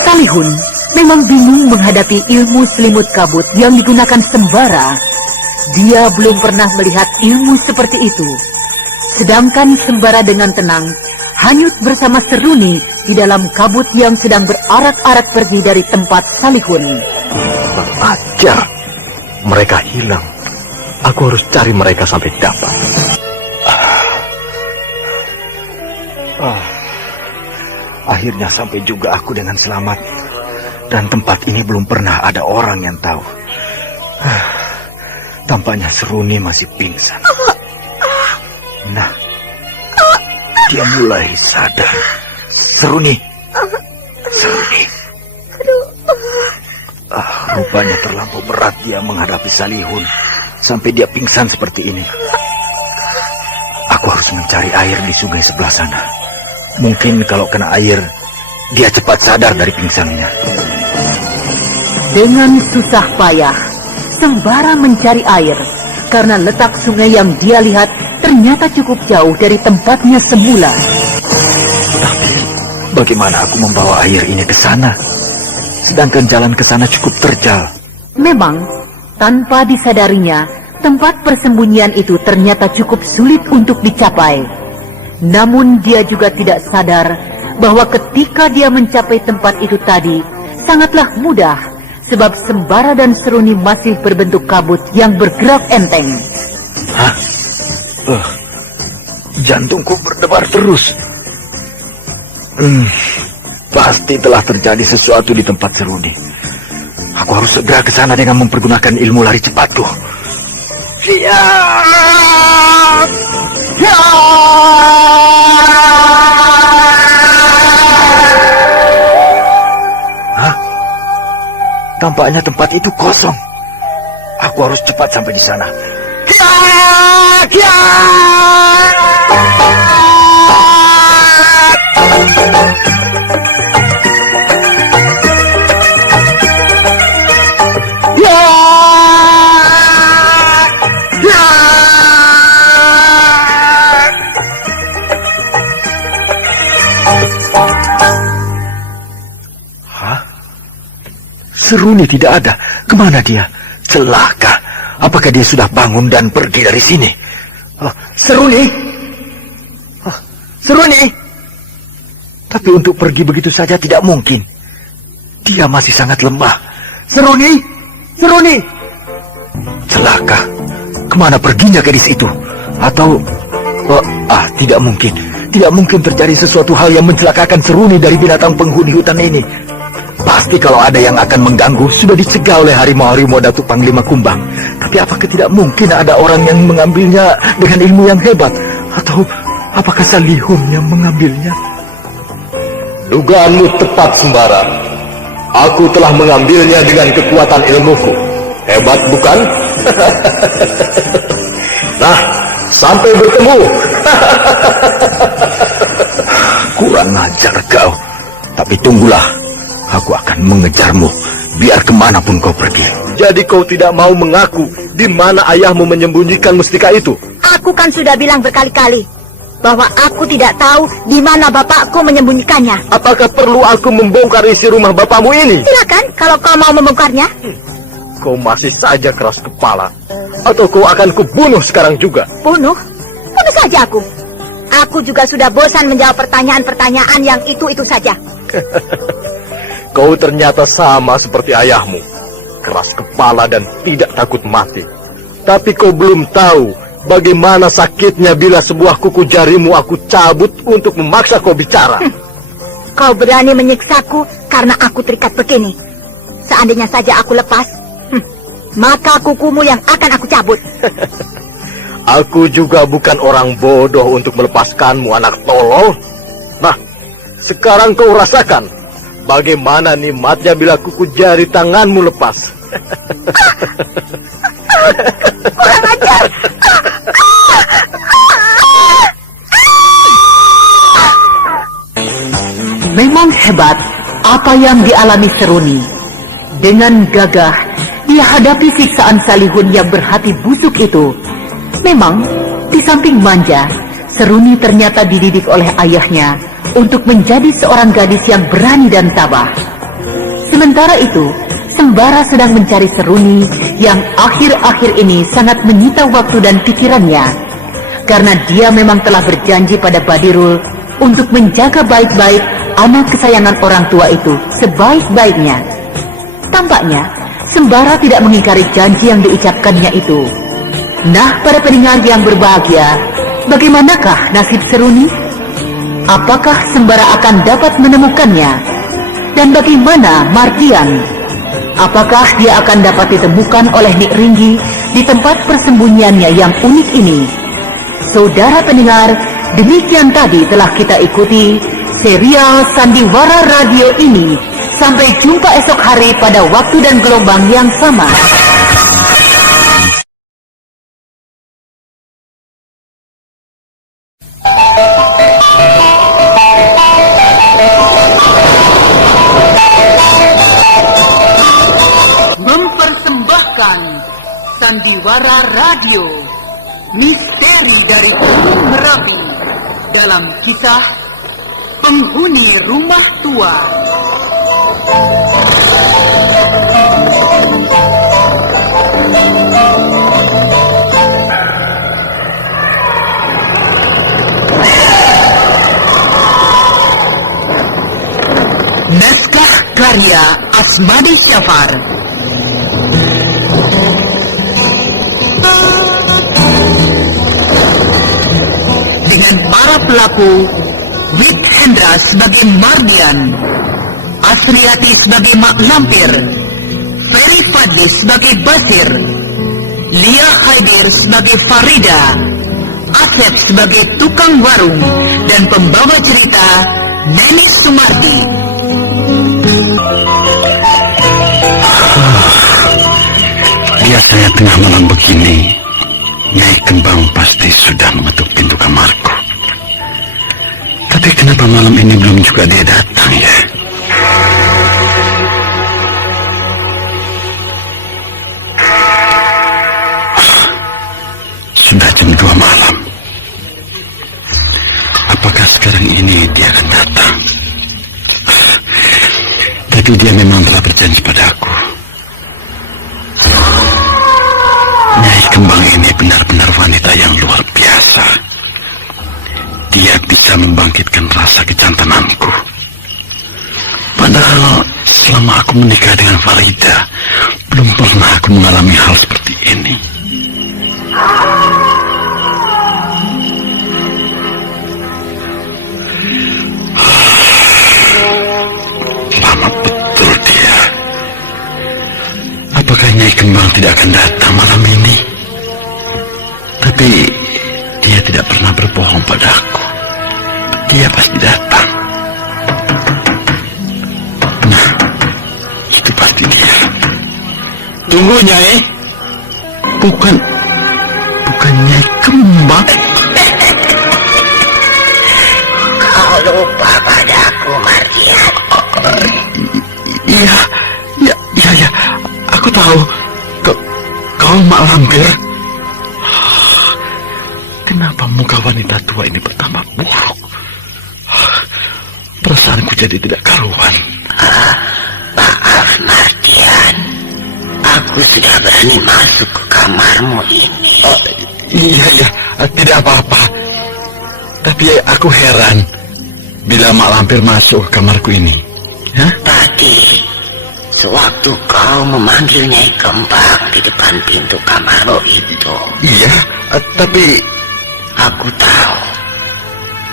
Salihun memang bingung menghadapi ilmu selimut kabut yang digunakan Sembara. Dia belum pernah melihat ilmu seperti itu. Sedangkan Sembara dengan tenang hanyut bersama Seruni di dalam kabut yang sedang berarak-arak pergi dari tempat Salihun. Ajar, mereka hilang. Aku harus cari mereka sampai dapat. Akhirnya sampai juga aku dengan selamat. Dan tempat ini belum pernah ada orang yang tahu. Tampaknya Seruni masih pingsan. Nah, dia mulai sadar. Seruni. Rupanya terlampau berat dia menghadapi Salihun. Sampai dia pingsan seperti ini. Aku harus mencari air di sungai sebelah sana. Mungkin kalau kena air, dia cepat sadar dari pingsannya. Dengan susah payah, Sembara mencari air karena letak sungai yang dia lihat ternyata cukup jauh dari tempatnya semula. Tapi bagaimana aku membawa air ini ke sana? Sedangkan jalan ke sana cukup terjal. Memang, tanpa disadarinya, tempat persembunyian itu ternyata cukup sulit untuk dicapai. Namun dia juga tidak sadar bahwa ketika dia mencapai tempat itu tadi, sangatlah mudah, sebab Sembara dan Seruni masih berbentuk kabut yang bergerak enteng. Hah? Jantungku berdebar terus. Pasti telah terjadi sesuatu di tempat Seruni. Aku harus segera ke sana dengan mempergunakan ilmu lari cepatku. Ya! Ya! Hah? Tampaknya tempat itu kosong. Aku harus cepat sampai di sana. Ya! Ya! Seruni tidak ada. Kemana dia? Celaka. Apakah dia sudah bangun dan pergi dari sini? Oh, Seruni! Oh, Seruni! Tapi untuk pergi begitu saja tidak mungkin. Dia masih sangat lemah. Seruni! Seruni! Celaka. Kemana perginya gadis itu? Atau... tidak mungkin. Tidak mungkin terjadi sesuatu hal yang mencelakakan Seruni dari binatang penghuni hutan ini. Pasti kalau ada yang akan mengganggu, sudah dicegah oleh harimau-harimau Datuk Panglima Kumbang. Tapi apakah tidak mungkin ada orang yang mengambilnya dengan ilmu yang hebat? Atau apakah Salihun yang mengambilnya? Dugaanmu tepat, Sembara. Aku telah mengambilnya dengan kekuatan ilmuku. Hebat bukan? Nah, sampai bertemu. Kurang ajar kau. Tapi tunggulah. Aku akan mengejarmu, biar kemanapun kau pergi. Jadi kau tidak mau mengaku di mana ayahmu menyembunyikan mustika itu? Aku kan sudah bilang berkali-kali bahwa aku tidak tahu di mana bapakku menyembunyikannya. Apakah perlu aku membongkar isi rumah bapakmu ini? Silakan kalau kau mau membongkarnya. Kau masih saja keras kepala. Atau kau akan kubunuh sekarang juga? Bunuh? Bunuh saja aku. Aku juga sudah bosan menjawab pertanyaan-pertanyaan yang itu-itu saja. Kau ternyata sama seperti ayahmu, keras kepala dan tidak takut mati. Tapi kau belum tahu bagaimana sakitnya bila sebuah kuku jarimu aku cabut untuk memaksa kau bicara. Kau berani menyiksaku karena aku terikat begini. Seandainya saja aku lepas, maka kukumu yang akan aku cabut. Aku juga bukan orang bodoh untuk melepaskanmu, anak tolol. Nah, sekarang kau rasakan bagaimana nikmatnya bila kuku jari tanganmu lepas. Kurang ajar. Memang hebat apa yang dialami Seruni. Dengan gagah, dia hadapi siksaan Salihun yang berhati busuk itu. Memang, di samping manja, Seruni ternyata dididik oleh ayahnya untuk menjadi seorang gadis yang berani dan tabah. Sementara itu, Sembara sedang mencari Seruni yang akhir-akhir ini sangat menyita waktu dan pikirannya. Karena dia memang telah berjanji pada Badirul untuk menjaga baik-baik anak kesayangan orang tua itu sebaik-baiknya. Tampaknya, Sembara tidak mengingkari janji yang diucapkannya itu. Nah, para pendengar yang berbahagia, bagaimanakah nasib Seruni? Apakah Sembara akan dapat menemukannya? Dan bagaimana Mardian? Apakah dia akan dapat ditemukan oleh Nik Ringgi di tempat persembunyiannya yang unik ini? Saudara pendengar, demikian tadi telah kita ikuti serial Sandiwara Radio ini. Sampai jumpa esok hari pada waktu dan gelombang yang sama. Mempersembahkan Sandiwara Radio, misteri dari Gunung Merapi dalam kisah Penghuni Rumah Tua. Naskah karya Asmadi Syafar. Dengan para pelaku Wit Hendra sebagai Mardian, Asriati sebagai Mak Lampir, Ferry Fadli sebagai Basir, Lia Haidir sebagai Farida, Asep sebagai tukang warung, dan pembawa cerita Neni Sumardi. Biasanya tengah malam begini, Nyai Kembang pasti sudah mengetuk pintu kamarku. Tapi kenapa malam ini belum juga dia datang ya? Sudah jam 2 malam. Apakah sekarang ini dia akan datang? Tapi dia memang telah berjanji padaku. Nyai Kembang ini benar-benar wanita yang luar biasa. Dia bisa membangkitkan rasa kejantananku. Padahal selama aku menikah dengan Farida, belum pernah aku mengalami hal seperti ini. Lama betul dia. Apakah Nyai Kembang tidak akan datang malam ini? Tapi dia tidak pernah berbohong padaku. Dia pasti datang. Nah, itu pasti dia. Tunggu, Nyai. Bukan Nyai Kembang. Kau lupa padaku, Mardian. Iya. Aku tahu. Kau Mak Lampir. Kenapa muka wanita tua ini bertambah buruk? Perasaanku jadi tidak karuan. Maaf, Mardian. Aku sudah berani masuk ke kamarmu ini. Iya, tidak apa-apa. Tapi aku heran bila Mak Lampir masuk ke kamarku ini. Hah? Tadi, sewaktu kau memanggil Nyai Kembang di depan pintu kamarmu itu. Iya, tapi aku tahu.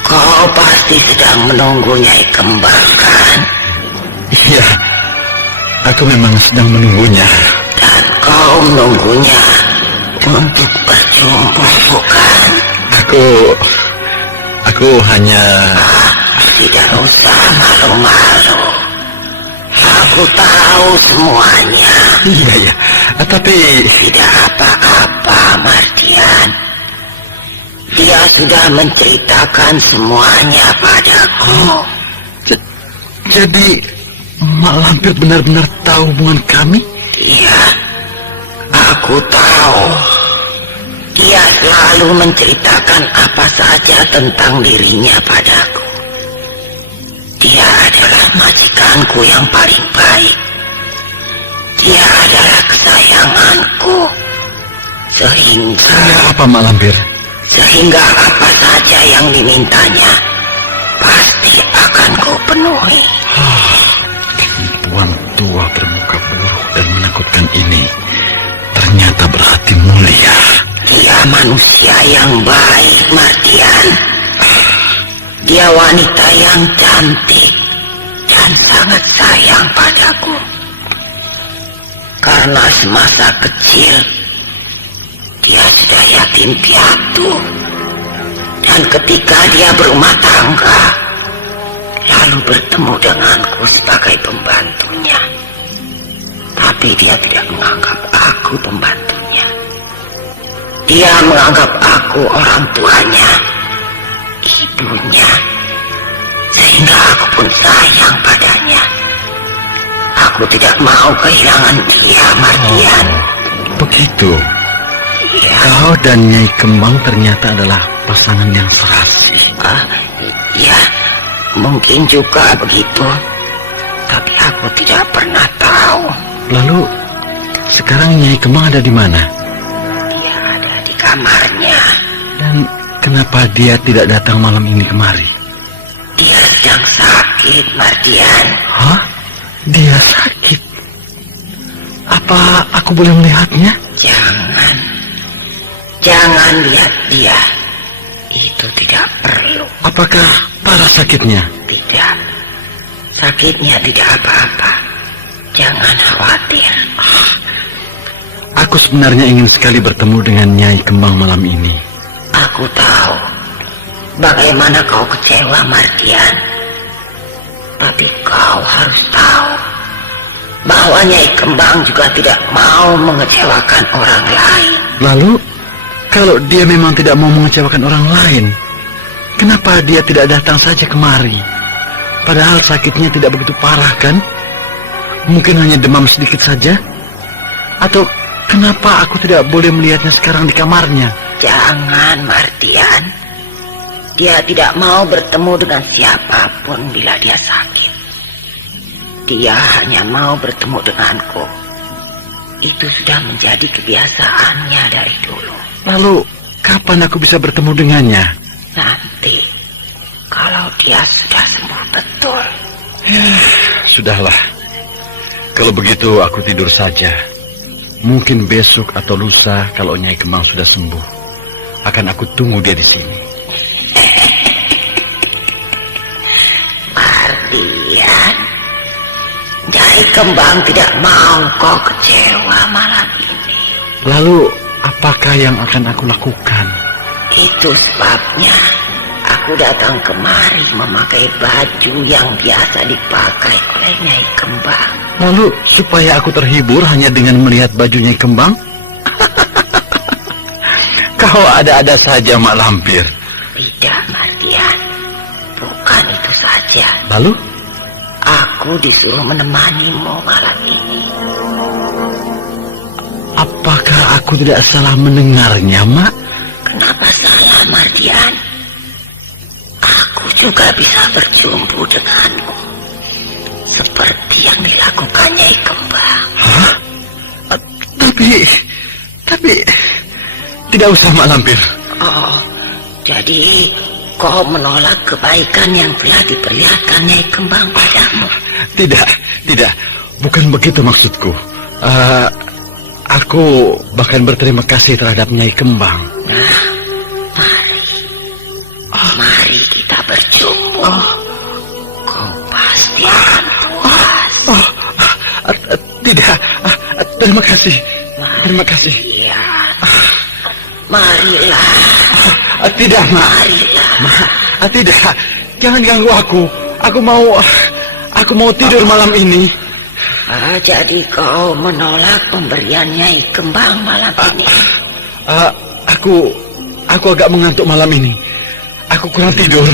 Kau pasti sedang menunggu Nyai Kembang, kan? iya, aku memang sedang menunggunya. Dan kau menunggunya untuk berjumpa, bukan? Aku hanya... Tidak usah malu-malu. Aku tahu semuanya. Iya, tapi... Tidak apa-apa, Mardian. Dia sudah menceritakan semuanya padaku. Jadi Mak Lampir benar-benar tahu hubungan kami? Iya, aku tahu. Dia selalu menceritakan apa saja tentang dirinya padaku. Dia adalah majikanku yang paling baik. Dia adalah kesayanganku. Apa Mak Lampir? Sehingga apa saja yang dimintanya pasti akan kau penuhi. Perempuan tua bermuka buruk dan menakutkan ini ternyata berhati mulia. Dia manusia yang baik, Mardian. Dia wanita yang cantik dan sangat sayang padaku. Karena semasa kecil dia sudah yatim piatu. Dan ketika dia berumah tangga, lalu bertemu denganku sebagai pembantunya. Tapi dia tidak menganggap aku pembantunya. Dia menganggap aku orang tuanya, ibunya. Sehingga aku pun sayang padanya. Aku tidak mau kehilangan dia, Mardian. Begitu. Iya. Kau dan Nyai Kembang ternyata adalah pasangan yang serasi. Ya, mungkin juga begitu. Tapi aku tidak pernah tahu. Lalu sekarang Nyai Kembang ada di mana? Dia ada di kamarnya. Dan kenapa dia tidak datang malam ini kemari? Dia sedang sakit, Mardian. Hah? Dia sakit? Apa aku boleh melihatnya? Jangan lihat dia. Itu tidak perlu. Apakah parah sakitnya? Tidak. Sakitnya tidak apa-apa. Jangan khawatir. Aku sebenarnya ingin sekali bertemu dengan Nyai Kembang malam ini. Aku tahu bagaimana kau kecewa, Mardian. Tapi kau harus tahu bahwa Nyai Kembang juga tidak mau mengecewakan orang lain. Lalu, kalau dia memang tidak mau mengecewakan orang lain, kenapa dia tidak datang saja kemari? Padahal sakitnya tidak begitu parah, kan? Mungkin hanya demam sedikit saja? Atau kenapa aku tidak boleh melihatnya sekarang di kamarnya? Jangan, Mardian. Dia tidak mau bertemu dengan siapapun bila dia sakit. Dia hanya mau bertemu denganku. Itu sudah menjadi kebiasaannya dari dulu. Lalu, kapan aku bisa bertemu dengannya? Nanti, kalau dia sudah sembuh betul. Sudahlah. Kalau begitu aku tidur saja. Mungkin besok atau lusa kalau Nyai Kembang sudah sembuh, akan aku tunggu dia di sini. Mardian, Nyai Kembang tidak mau kau kecewa malam ini. Lalu, apakah yang akan aku lakukan? Itu sebabnya aku datang kemari memakai baju yang biasa dipakai oleh Nyai Kembang. Lalu, supaya aku terhibur hanya dengan melihat baju Nyai Kembang? Kau ada-ada saja, Mak Lampir. Tidak, Mardian. Bukan itu saja. Lalu? Aku disuruh menemanimu malam ini. Apakah aku tidak salah mendengarnya, Mak? Kenapa salah, Mardian? Aku juga bisa berjumpa denganmu. Seperti yang dilakukan Nyai Kembang. Hah? Tapi... Tidak usah, Mak Lampir. Oh, jadi kau menolak kebaikan yang telah diperlihatkan Nyai Kembang padamu? Tidak. Bukan begitu maksudku. Aku bahkan berterima kasih terhadap Nyai Kembang. Nah, mari kita berjumpa. Kau pasti akan puas. Tidak. Terima kasih. Terima kasih. Iya. Marilah. Tidak, Mak. Marilah. Tidak. Jangan ganggu aku. Aku mau tidur malam ini. Jadi kau menolak pemberian Nyai Kembang malam ini? Aku agak mengantuk malam ini. Aku kurang tidur.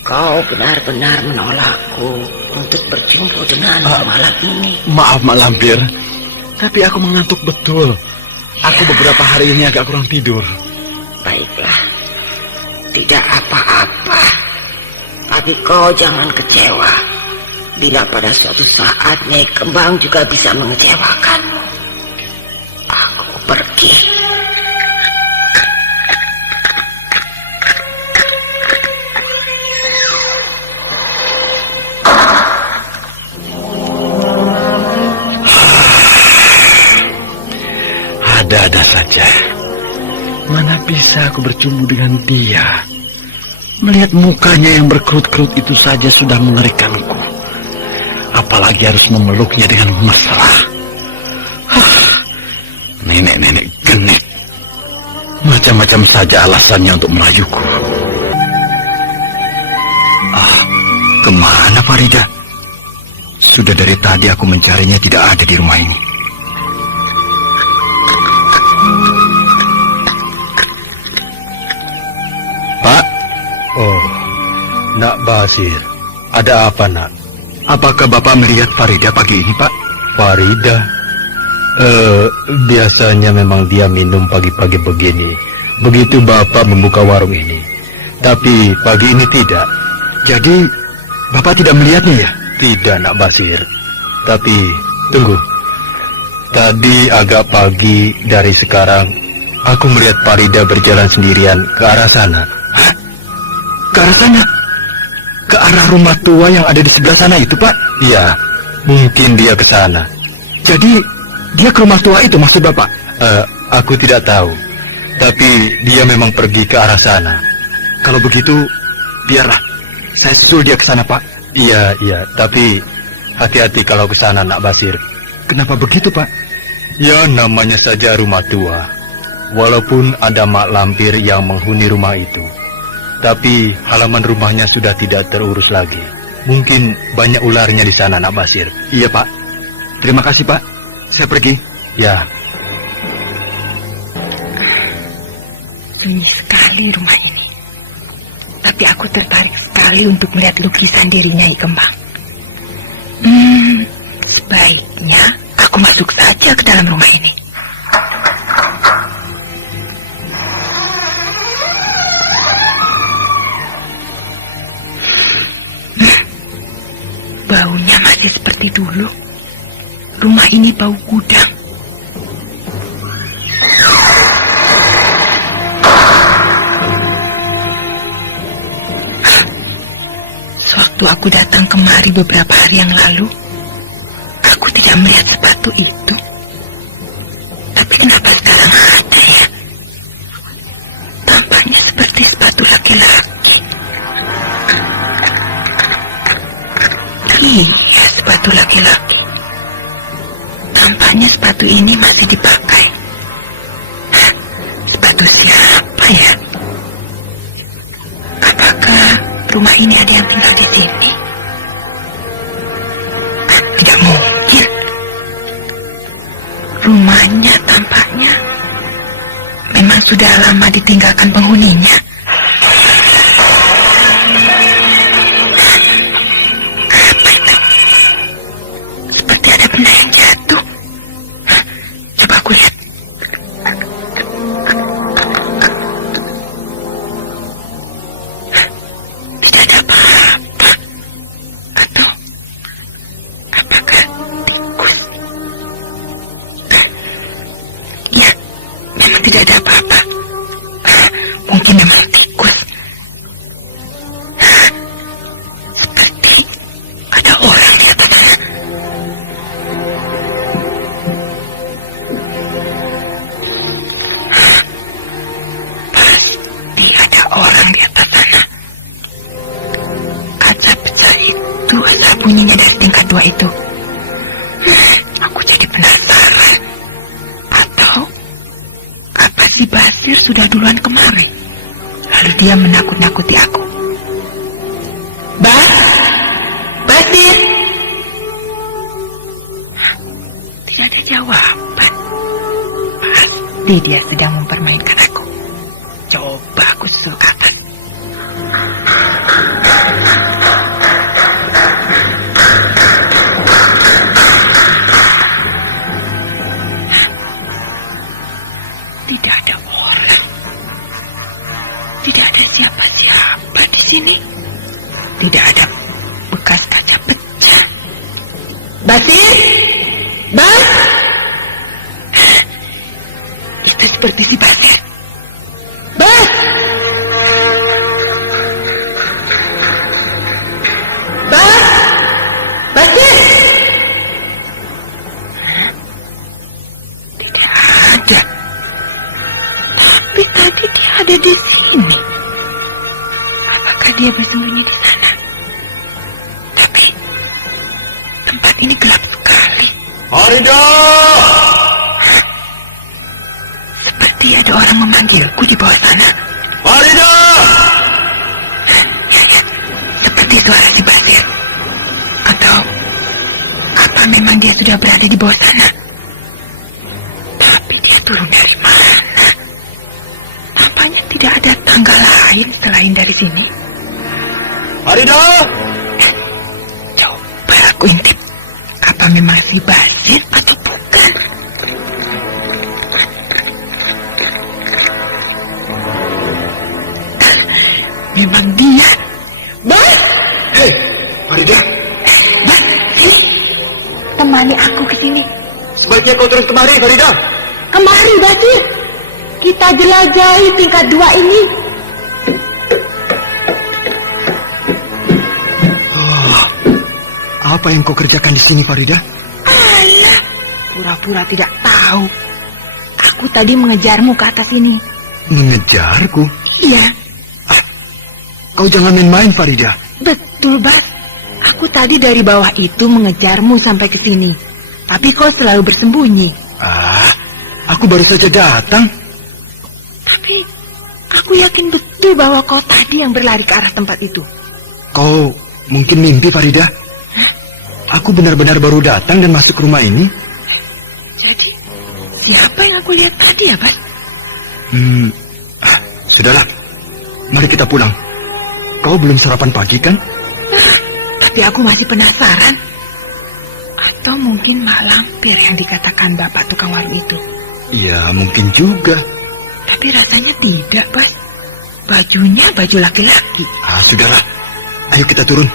Kau benar-benar menolakku untuk berjumpa denganmu malam ini. Maaf, Mak Lampir. Tapi aku mengantuk betul. Aku beberapa hari ini agak kurang tidur. Baiklah. Tidak apa-apa. Tapi kau jangan kecewa. Bila pada suatu saat Nyai Kembang juga bisa mengecewakanmu. Aku pergi. Ada-ada saja. Mana bisa aku berjumpa dengan dia? Melihat mukanya yang berkerut-kerut itu saja sudah mengerikanku. Apalagi harus memeluknya dengan mesra. Nenek-nenek genit. Macam-macam saja alasannya untuk merayuku. Kemana Farida? Sudah dari tadi aku mencarinya tidak ada di rumah ini. Pak? Oh, Nak Basir. Ada apa, Nak? Apakah Bapak melihat Farida pagi ini, Pak? Farida? Biasanya memang dia minum pagi-pagi begini. Begitu Bapak membuka warung ini. Tapi pagi ini tidak. Jadi, Bapak tidak melihatnya ya? Tidak, Nak Basir. Tapi, tunggu. Tadi agak pagi dari sekarang, aku melihat Farida berjalan sendirian ke arah sana. Hah? Ke arah sana? Ke arah rumah tua yang ada di sebelah sana itu, Pak? Iya, mungkin dia ke sana. Jadi, dia ke rumah tua itu maksud Bapak? Aku tidak tahu. Tapi dia memang pergi ke arah sana. Kalau begitu, biarlah. Saya susul dia ke sana, Pak. Iya, tapi hati-hati kalau ke sana, Nak Basir. Kenapa begitu, Pak? Ya, namanya saja rumah tua. Walaupun ada mak lampir yang menghuni rumah itu, tapi halaman rumahnya sudah tidak terurus lagi. Mungkin banyak ularnya di sana, Nak Basir. Iya, Pak. Terima kasih, Pak. Saya pergi. Ya. Sunyi sekali rumah ini. Tapi aku tertarik sekali untuk melihat lukisan diri Nyai Kembang. Sebaiknya aku masuk saja ke dalam rumah ini. Baunya masih seperti dulu. Rumah ini bau gudang. Sewaktu aku datang kemari beberapa hari yang lalu, aku tidak melihat sepatu itu. Tapi kenapa sekarang ada ya? Tampaknya seperti sepatu laki-laki. Iya, sepatu laki-laki. Tampaknya sepatu ini masih dipakai. Hah, sepatu siapa ya? Apakah rumah ini ada yang tinggal di sini? Tidak mungkin. Rumahnya tampaknya memang sudah lama ditinggalkan penghuninya. Apa itu? Seperti ada benda yang jatuh. Coba aku lihat. Tidak ada apa-apa. Atau apakah tikus? Ya, memang tidak ada apa-apa. Mungkin memang tikus. Seperti ada orang di atasnya. Pasti ada orang di atas sana. Kaca besar itu asal bunyinya dari tingkat 2 itu. Aku jadi penasaran. Atau apa si Basir sudah duluan kemari? Lalu dia menakut-nakuti aku. Basir! Tidak ada jawaban. Pasti dia sedang mempermainkan aku. Coba aku susul ke atas. Tidak ada orang. Tidak ada siapa-siapa di sini. Tidak ada bekas kaca pecah. Basir! Bas! Itu seperti si Basir. Bas! Bas! Basir! Tidak ada. Tapi tadi dia ada di sini. Apakah dia bersembunyi di sana? Tapi tempat ini gelap sekali. Farida! Seperti ada orang memanggilku di bawah sana. Farida! Ya, seperti suara si Basir. Atau apa memang dia sudah berada di bawah sana? Tapi dia turun dari mana? Tampaknya tidak ada tangga lain selain dari sini. Farida! Coba aku intip. Apa memang si Basir atau bukan? Memang dia. Bas! Hei, Farida. Bas, sini. Temani aku ke sini. Sebaiknya kau terus kemari, Farida. Kemari, Basir. Kita jelajahi tingkat 2 ini. Apa yang kau kerjakan di sini, Farida? Alah, pura-pura tidak tahu. Aku tadi mengejarmu ke atas ini. Mengejarku? Iya, Kau jangan main-main, Farida. Betul, Bas. Aku tadi dari bawah itu mengejarmu sampai ke sini. Tapi kau selalu bersembunyi. Aku baru saja datang. Tapi aku yakin betul bahwa kau tadi yang berlari ke arah tempat itu. Kau mungkin mimpi, Farida. Aku benar-benar baru datang dan masuk rumah ini. Jadi, siapa yang aku lihat tadi ya, Bas? Sudahlah. Mari kita pulang. Kau belum sarapan pagi kan? Tapi aku masih penasaran. Atau mungkin mak lampir yang dikatakan bapak tukang warung itu. Ya, mungkin juga. Tapi rasanya tidak, Bas. Bajunya baju laki-laki. Sudahlah. Ayo kita turun.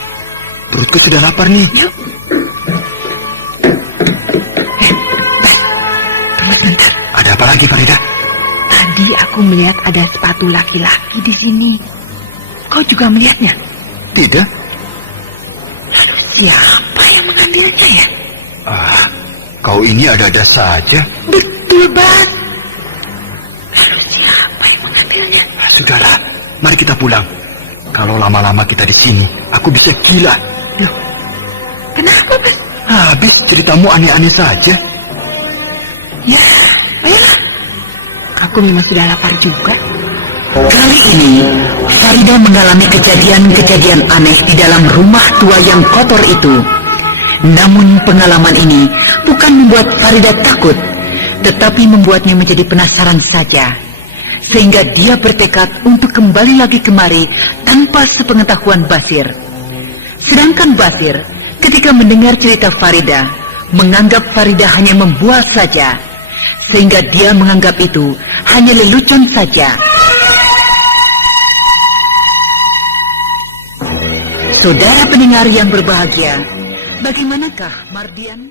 Perutku sudah lapar nih. Yuk. Bas, tunggu sebentar. Ada apa lagi, Farida? Tadi aku melihat ada sepatu laki-laki di sini. Kau juga melihatnya? Tidak. Lalu siapa yang mengambilnya ya? Kau ini ada-ada saja. Betul, Bas. Lalu siapa yang mengambilnya? Sudahlah, mari kita pulang. Kalau lama-lama kita di sini, aku bisa gila. Loh, kenapa, Bas? Habis ceritamu aneh-aneh saja. Ya, ayolah. Aku memang sudah lapar juga. Kali ini, Farida mengalami kejadian-kejadian aneh di dalam rumah tua yang kotor itu. Namun pengalaman ini bukan membuat Farida takut, tetapi membuatnya menjadi penasaran saja. Sehingga dia bertekad untuk kembali lagi kemari tanpa sepengetahuan Basir. Sedangkan Basir, ketika mendengar cerita Farida, menganggap Farida hanya membual saja. Sehingga dia menganggap itu hanya lelucon saja. Saudara pendengar yang berbahagia, bagaimanakah Mardian